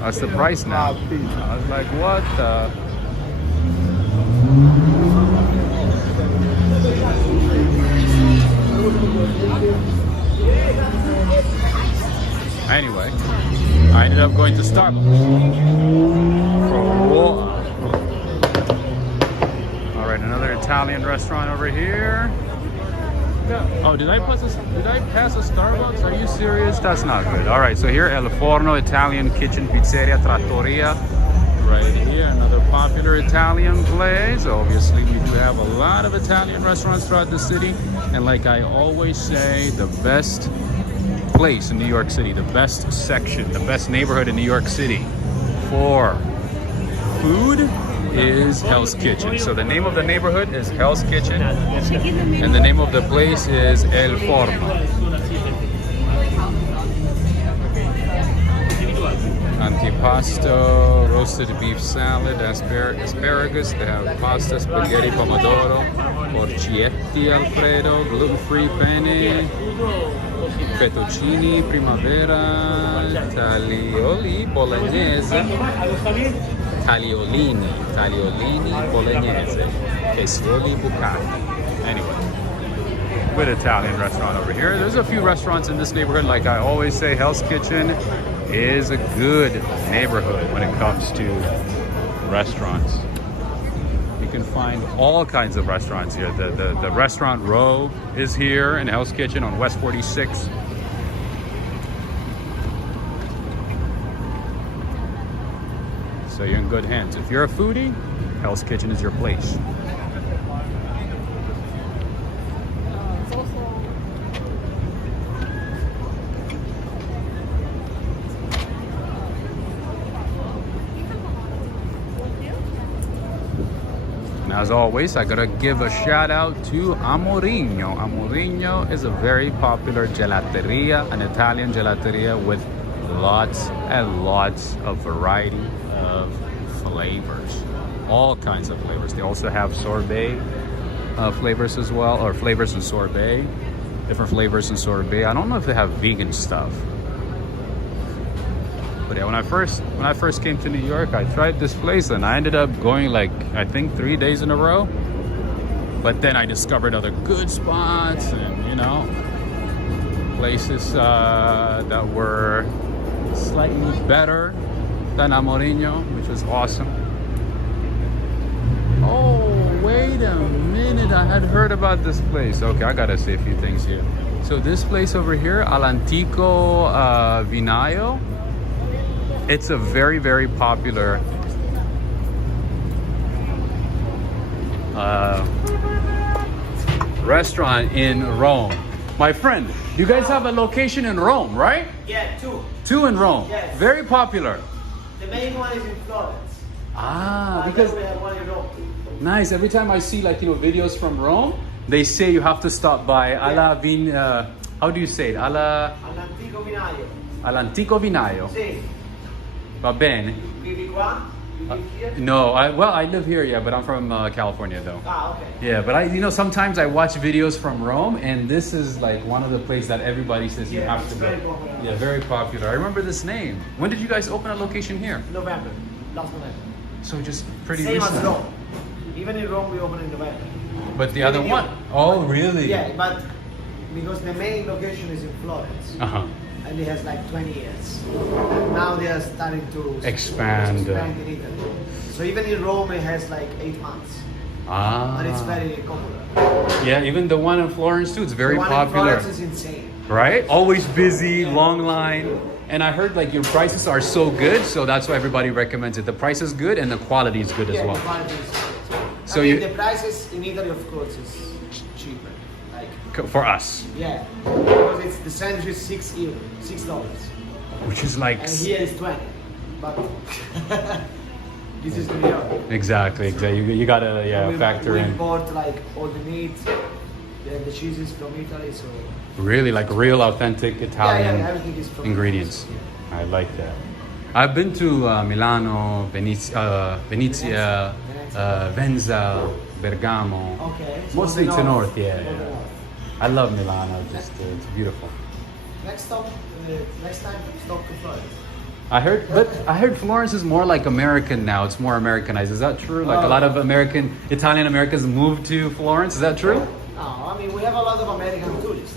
that's the price now. I was like, what the? Anyway, I ended up going to Starbucks for water. All right, another Italian restaurant over here. Oh, did I pass a Starbucks? Are you serious? That's not good. All right, so here, El Forno Italian Kitchen Pizzeria Trattoria. Right here, another popular Italian place. Obviously, we do have a lot of Italian restaurants throughout the city. And like I always say, the best place in New York City, the best section, the best neighborhood in New York City for food is Hell's Kitchen. So the name of the neighborhood is Hell's Kitchen, and the name of the place is El Forno. Antipasto, roasted beef salad, asparagus. They have pasta, spaghetti, pomodoro, porcietti Alfredo, gluten-free penne, fettuccini, primavera, taglioli, bolognese, tagliolini, bolognese, quesoli bucati. Anyway, good Italian restaurant over here. There's a few restaurants in this neighborhood. Like I always say, Hell's Kitchen is a good neighborhood when it comes to restaurants. You can find all kinds of restaurants here. The restaurant row is here in Hell's Kitchen on West 46. So you're in good hands. If you're a foodie, Hell's Kitchen is your place. And as always, I gotta give a shout out to Amorino. Amorino is a very popular gelateria, an Italian gelateria with lots and lots of variety of flavors, all kinds of flavors. They also have sorbet flavors as well, or flavors in sorbet, different flavors in sorbet. I don't know if they have vegan stuff. But yeah, when I first came to New York, I tried this place and I ended up going like, I think 3 days in a row. But then I discovered other good spots and, you know, places that were slightly better than Amorino, which was awesome. Oh, wait a minute, I had heard about this place. Okay, I gotta say a few things here. So this place over here, All'Antico Vinaio, it's a very, very popular restaurant in Rome. My friend, you guys have a location in Rome, right? Yeah, two. Two in Rome. Yes. Very popular. The main one is in Florence. Ah, because we have one in Rome too. nice. Every time I see like, you know, videos from Rome, they say you have to stop by Alla Vin. How do you say it? All'Antico Vinaio. All'Antico Vinaio. Sì. Va bene. Vivi qua? You live here? No, I live here, yeah, but I'm from California though. Ah, okay. Yeah, but sometimes I watch videos from Rome, and this is like one of the places that everybody says you have to go. Very popular. Yeah, very popular. I remember this name. When did you guys open a location here? November. Last November. So just pretty Same recent. as Rome. Even in Rome, we open in November. But the other one? Oh, really? Yeah, but because the main location is in Florence. Uh-huh. And it has like 20 years. And now they are starting to Expand. in Italy. So even in Rome, it has like 8 months. Ah. But it's very popular. Yeah, even the one in Florence too, it's very The one popular. in Florence is insane. Right? Always busy, long line. And I heard like your prices are so good, so that's why everybody recommends it. The price is good and the quality is good as Yeah, well. the quality is good. So I mean, you- the prices in Italy, of course, is cheaper. Like, For us, yeah, because it's the sandwich is $6, which is like and here is 20. But This is New York. Exactly. You gotta factor we in. import like all the meat, the cheeses from Italy. So Really, like real authentic Italian everything is from ingredients. I like that. I've been to Milano, Venezia, Venza, Bergamo. Okay. So Mostly the to north. north, yeah. I love Milano. Just it's beautiful. Next time stop to Florence. I heard Florence is more like American now. It's more Americanized. Is that true? Like a lot of Italian Americans moved to Florence. Is that true? No, I mean we have a lot of American tourists,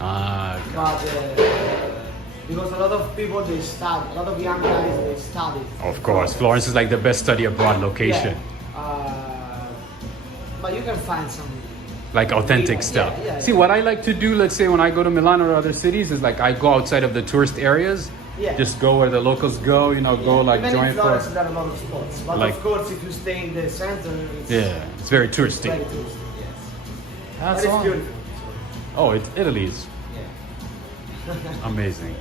Ah, okay. but because a lot of people they study, a lot of young guys they study. Of course, Florence is like the best study abroad location. Yeah. But you can find some. Like authentic stuff. See, what I like to do, let's say when I go to Milan or other cities, is like I go outside of the tourist areas. Yeah. Just go where the locals go, go like Even join in Florence, there are a lot of spots. But like- of course, if you stay in the center, it's it's very touristy. very touristy. Yes. That's But it's all. beautiful. Oh, Italy's Yeah. amazing.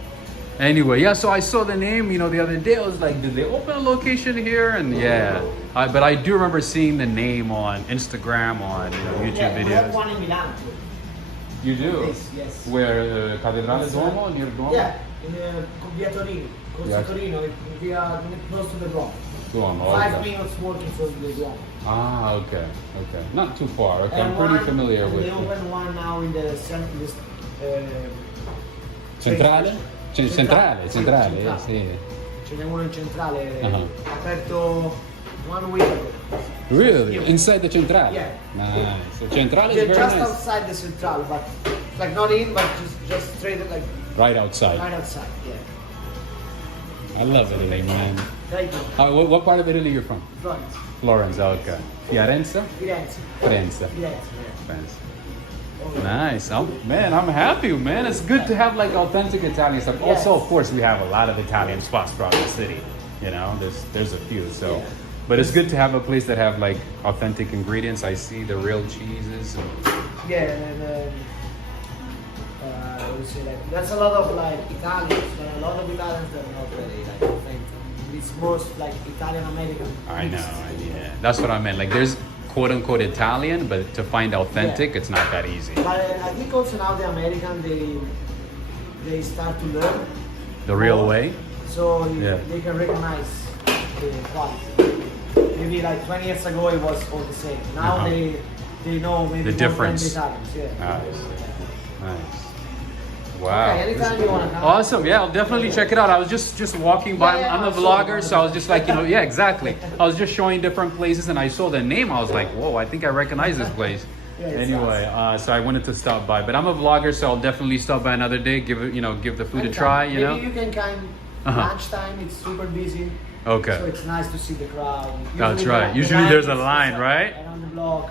Anyway, so I saw the name, the other day. I was like, did they open a location here? And but I do remember seeing the name on Instagram, on YouTube Yeah, we have videos. one in Milan too. You do? Yes. Where Cattedrale Duomo, near Duomo? Yeah, in Via Torino. Yeah. Torino, we are close to the Duomo. Duomo. 5 Okay. minutes walking from the Duomo. Ah, okay. Not too far. Okay, I'm And pretty one- familiar and with they it. open one now in the center. Centrale? Centrale, Sì. sì. Ce n'è uno in centrale, Uh-huh. aperto 1 week ago. Really? Yeah. Inside the Centrale? Yeah. Nice. So Centrale is Yeah, very just nice. outside the central, but like not in, but just straight like Right outside. right outside. Yeah. I love Italy, man. Very good. What part of Italy you're from? Florence, Florence, okay. Firenze? Firenze, Firenze. yeah. Firenze. Nice. Man, I'm happy, man. It's good to have like authentic Italian stuff. Yes. Also, of course, we have a lot of Italian spots throughout the city. There's a few. So, Yeah. but it's good to have a place that have like authentic ingredients. I see the real cheeses. Yeah, and I would say like that's a lot of like Italians, but a lot of Italians are not very like authentic. It's most like Italian American. I know. Yeah, that's what I meant. Like, there's quote unquote Italian, but to find authentic, it's not that easy. But I think also now the American they start to learn The real more, way. so Yeah. they can recognize the quality. Maybe like 20 years ago it was all the same. Now Uh-huh. they know maybe The more difference. than the Italians. Yeah. Nice. Wow. Okay, anytime you wanna come. Awesome. Yeah, I'll definitely check it out. I was just walking by. Yeah, I'm a absolutely. vlogger, so I was just like, yeah, exactly. I was just showing different places, and I saw the name. I was like, whoa, I think I recognize this place. Yeah, it's Anyway, so I wanted to stop by, but I'm a vlogger, so I'll definitely stop by another day. Give the food a try. Maybe you can come Uh-huh. lunchtime. It's super busy. Okay. So it's nice to see the crowd. That's Usually right. the Usually line there's a is line, right? Around the block.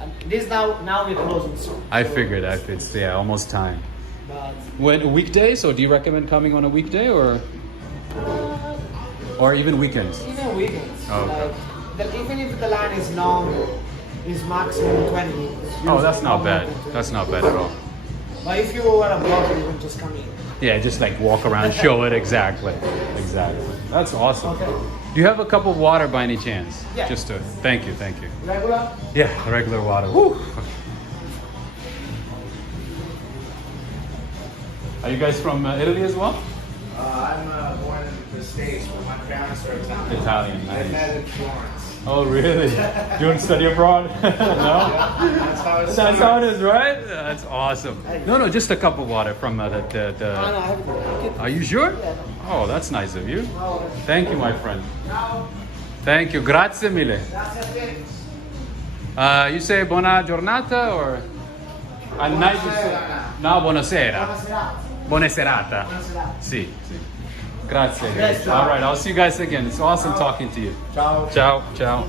And this now we're closing soon. I so figured it's- it's almost time. But When weekday? So do you recommend coming on a weekday or even weekends? even weekends, Oh, okay. even if the line is long, it's maximum 20 minutes. Oh, that's not Usually bad. That's not bad at all. But if you are a blogger, you can just come in. Yeah, just like walk around, show it exactly. That's awesome. Okay. Do you have a cup of water by any chance? Yeah. Thank you. Regular? Yeah, regular water. Woo. Are you guys from Italy as well? I'm born in the States, but my parents are Italian. Italian, I nice. met in Florence. Oh, really? You want to study abroad? No? That's how it's That's how it is, right? That's awesome. No, just a cup of water from No, I have it. Are you sure? Yeah. Oh, that's nice of you. No. Thank you, my friend. Now, Thank you. Grazie mille. that's it. You say buona giornata or at night you say no, buonasera. Buona serata. Sì. Grazie. Yes, All right, I'll see you guys again. It's awesome talking to you. Ciao. Ciao.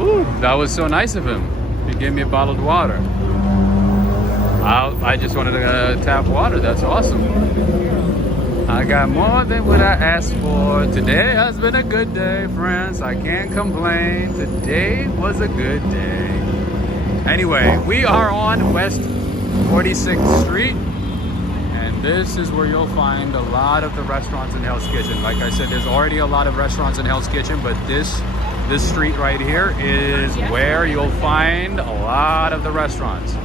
Ooh, that was so nice of him. He gave me a bottled water. I just wanted to tap water. That's awesome. I got more than what I asked for. Today has been a good day, friends. I can't complain. Today was a good day. Anyway, we are on West 46th Street. And This is where you'll find a lot of the restaurants in Hell's Kitchen. Like I said, there's already a lot of restaurants in Hell's Kitchen, but this street right here is where you'll find a lot of the restaurants.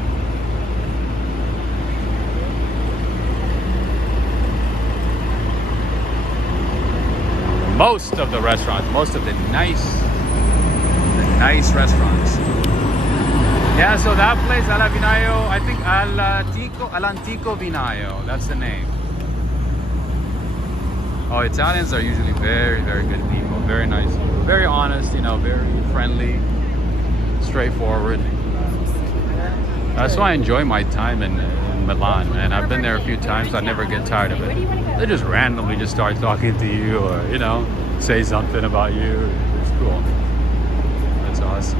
Most of the restaurants, most of the nice restaurants. Yeah, so that place, Al Vinayo, I think Al Antico Vinayo, that's the name. Oh, Italians are usually very, very good people. Very nice, very honest, you know, very friendly, straightforward. That's why I enjoy my time in Milan, man. I've been there a few times. I never get tired of it. They just randomly just start talking to you, or, you know, say something about you. It's cool. That's awesome.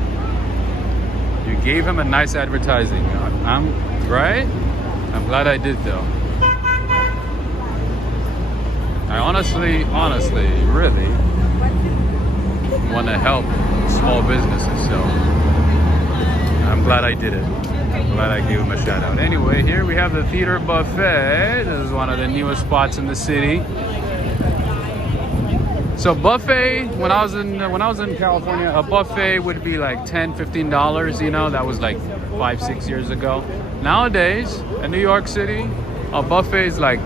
You gave him a nice advertising. I'm right. I'm glad I did, though. I honestly, really want to help small businesses, so I'm glad I did it. I'm glad I gave him a shout out. Anyway, here we have the Theater Buffet. This is one of the newest spots in the city. So buffet, when I was in California, a buffet would be like $10-15, you know. That was like 5-6 years ago. Nowadays, in New York City, a buffet is like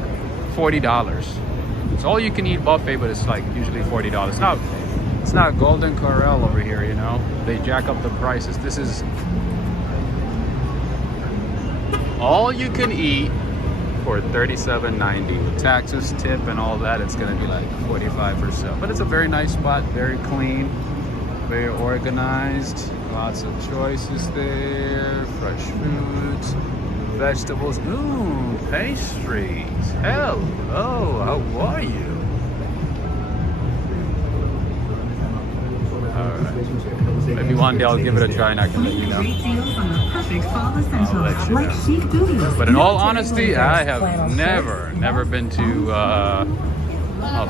$40. It's all you can eat buffet, but it's like usually $40. It's not Golden Corral over here, you know. They jack up the prices. This is all you can eat for $37.90. With taxes, tip, and all that, it's gonna be like $45 or so. But it's a very nice spot, very clean, very organized. Lots of choices there. Fresh foods, vegetables. Ooh, pastries. Hello, how are you? Alright. Maybe one day I'll give it a try and I can let you know. I'll let you know. But in all honesty, I have never been to a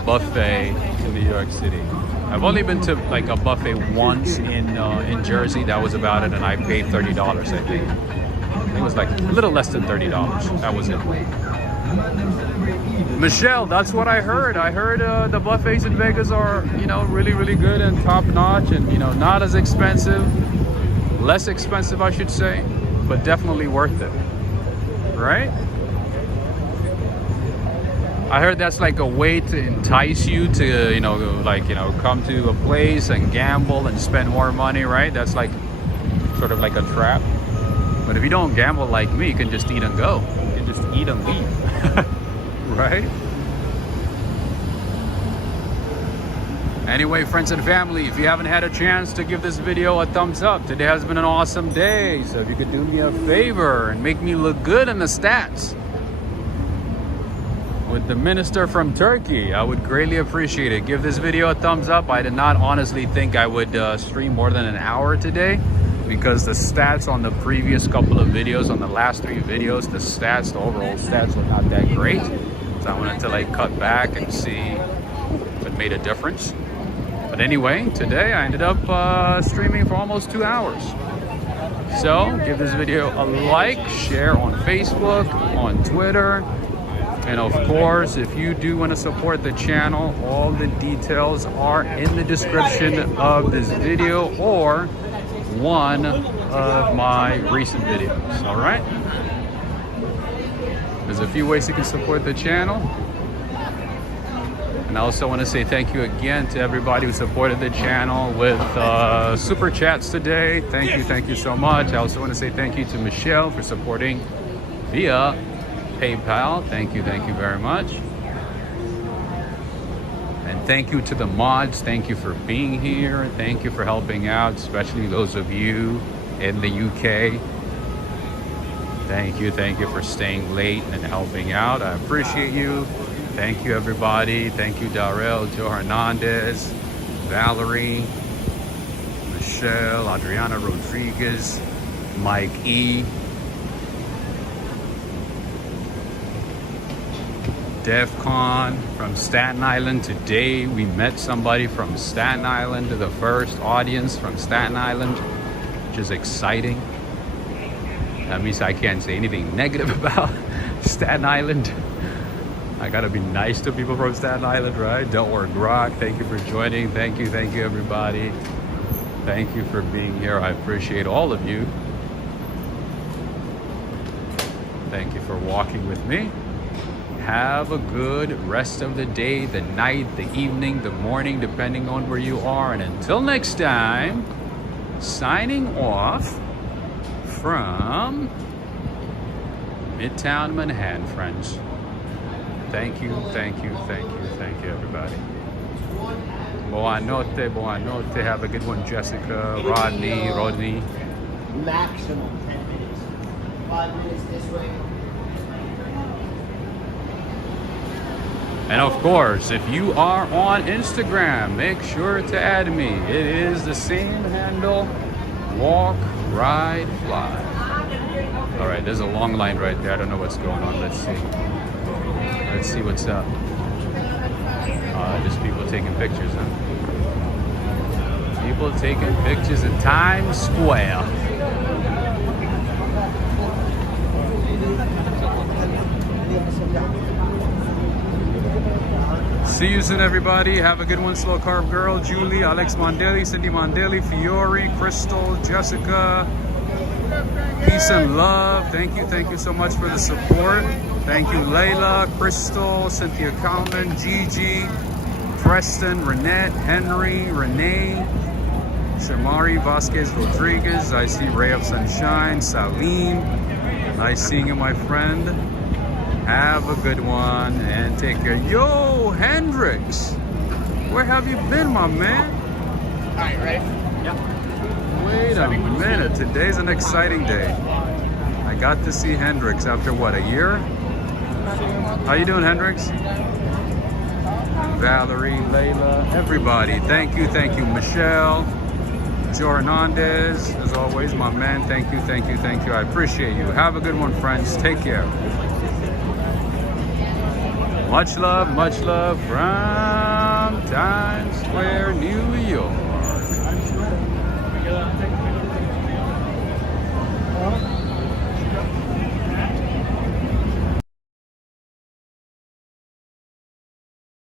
buffet in New York City. I've only been to like a buffet once in Jersey. That was about it, and I paid $30, I think. It was like a little less than $30. That was it. Michelle, that's what I heard. I heard the buffets in Vegas are, you know, really, really good and top notch, and, you know, not as expensive, less expensive, I should say, but definitely worth it, right? I heard that's like a way to entice you to, you know, like, you know, come to a place and gamble and spend more money, right? That's like sort of like a trap. But if you don't gamble like me, you can just eat and go. You can just eat and leave, right? Anyway, friends and family, if you haven't had a chance to give this video a thumbs up, today has been an awesome day. So if you could do me a favor and make me look good in the stats with the minister from Turkey, I would greatly appreciate it. Give this video a thumbs up. I did not honestly think I would stream more than an hour today, because the stats on the previous couple of videos, on the last 3 videos, the overall stats were not that great. So I wanted to like cut back and see if it made a difference. But anyway, today I ended up streaming for almost 2 hours. So give this video a like, share on Facebook, on Twitter, and of course, if you do want to support the channel, all the details are in the description of this video or one of my recent videos. All right, there's a few ways you can support the channel, and I also want to say thank you again to everybody who supported the channel with super chats today. Thank you so much. I also want to say thank you to Michelle for supporting via PayPal. Thank you very much. And thank you to the mods. Thank you for being here. Thank you for helping out, especially those of you in the UK. Thank you for staying late and helping out. I appreciate you. Thank you, everybody. Thank you, Darrell, Joe Hernandez, Valerie, Michelle, Adriana Rodriguez, Mike E, DEFCON from Staten Island. Today we met somebody from Staten Island, the first audience from Staten Island, which is exciting. That means I can't say anything negative about Staten Island. I gotta be nice to people from Staten Island, right? Don't work rock. Thank you for joining. Thank you everybody. Thank you for being here. I appreciate all of you. Thank you for walking with me. Have a good rest of the day, the night, the evening, the morning, depending on where you are. And until next time, signing off from Midtown Manhattan, friends. Thank you, everybody. Buonanotte. Have a good one, Jessica, Rodney. Maximum 10 minutes. 5 minutes this way. And of course, if you are on Instagram, make sure to add me. It is the same handle, walk, ride, fly. All right, there's a long line right there. I don't know what's going on. Let's see what's up. Just people taking pictures, huh? People taking pictures in Times Square. See you soon, everybody. Have a good one, Slow Carb Girl, Julie, Alex Mondelli, Cindy Mondelli, Fiore, Crystal, Jessica. Peace and love. Thank you so much for the support. Thank you, Layla, Crystal, Cynthia Kalman, Gigi, Preston, Renette, Henry, Renee, Shamari Vasquez Rodriguez. I see Ray of Sunshine, Salim. Nice seeing you, my friend. Have a good one and take care. Yo, Hendrix, where have you been, my man? All right, ready? Yep. Wait a minute. Today's an exciting day. I got to see Hendrix after what, a year? How you doing, Hendrix? Valerie, Layla, everybody. Thank you, Michelle, Joe Hernandez, as always, my man. Thank you. I appreciate you. Have a good one, friends. Take care. Much love from Times Square, New York.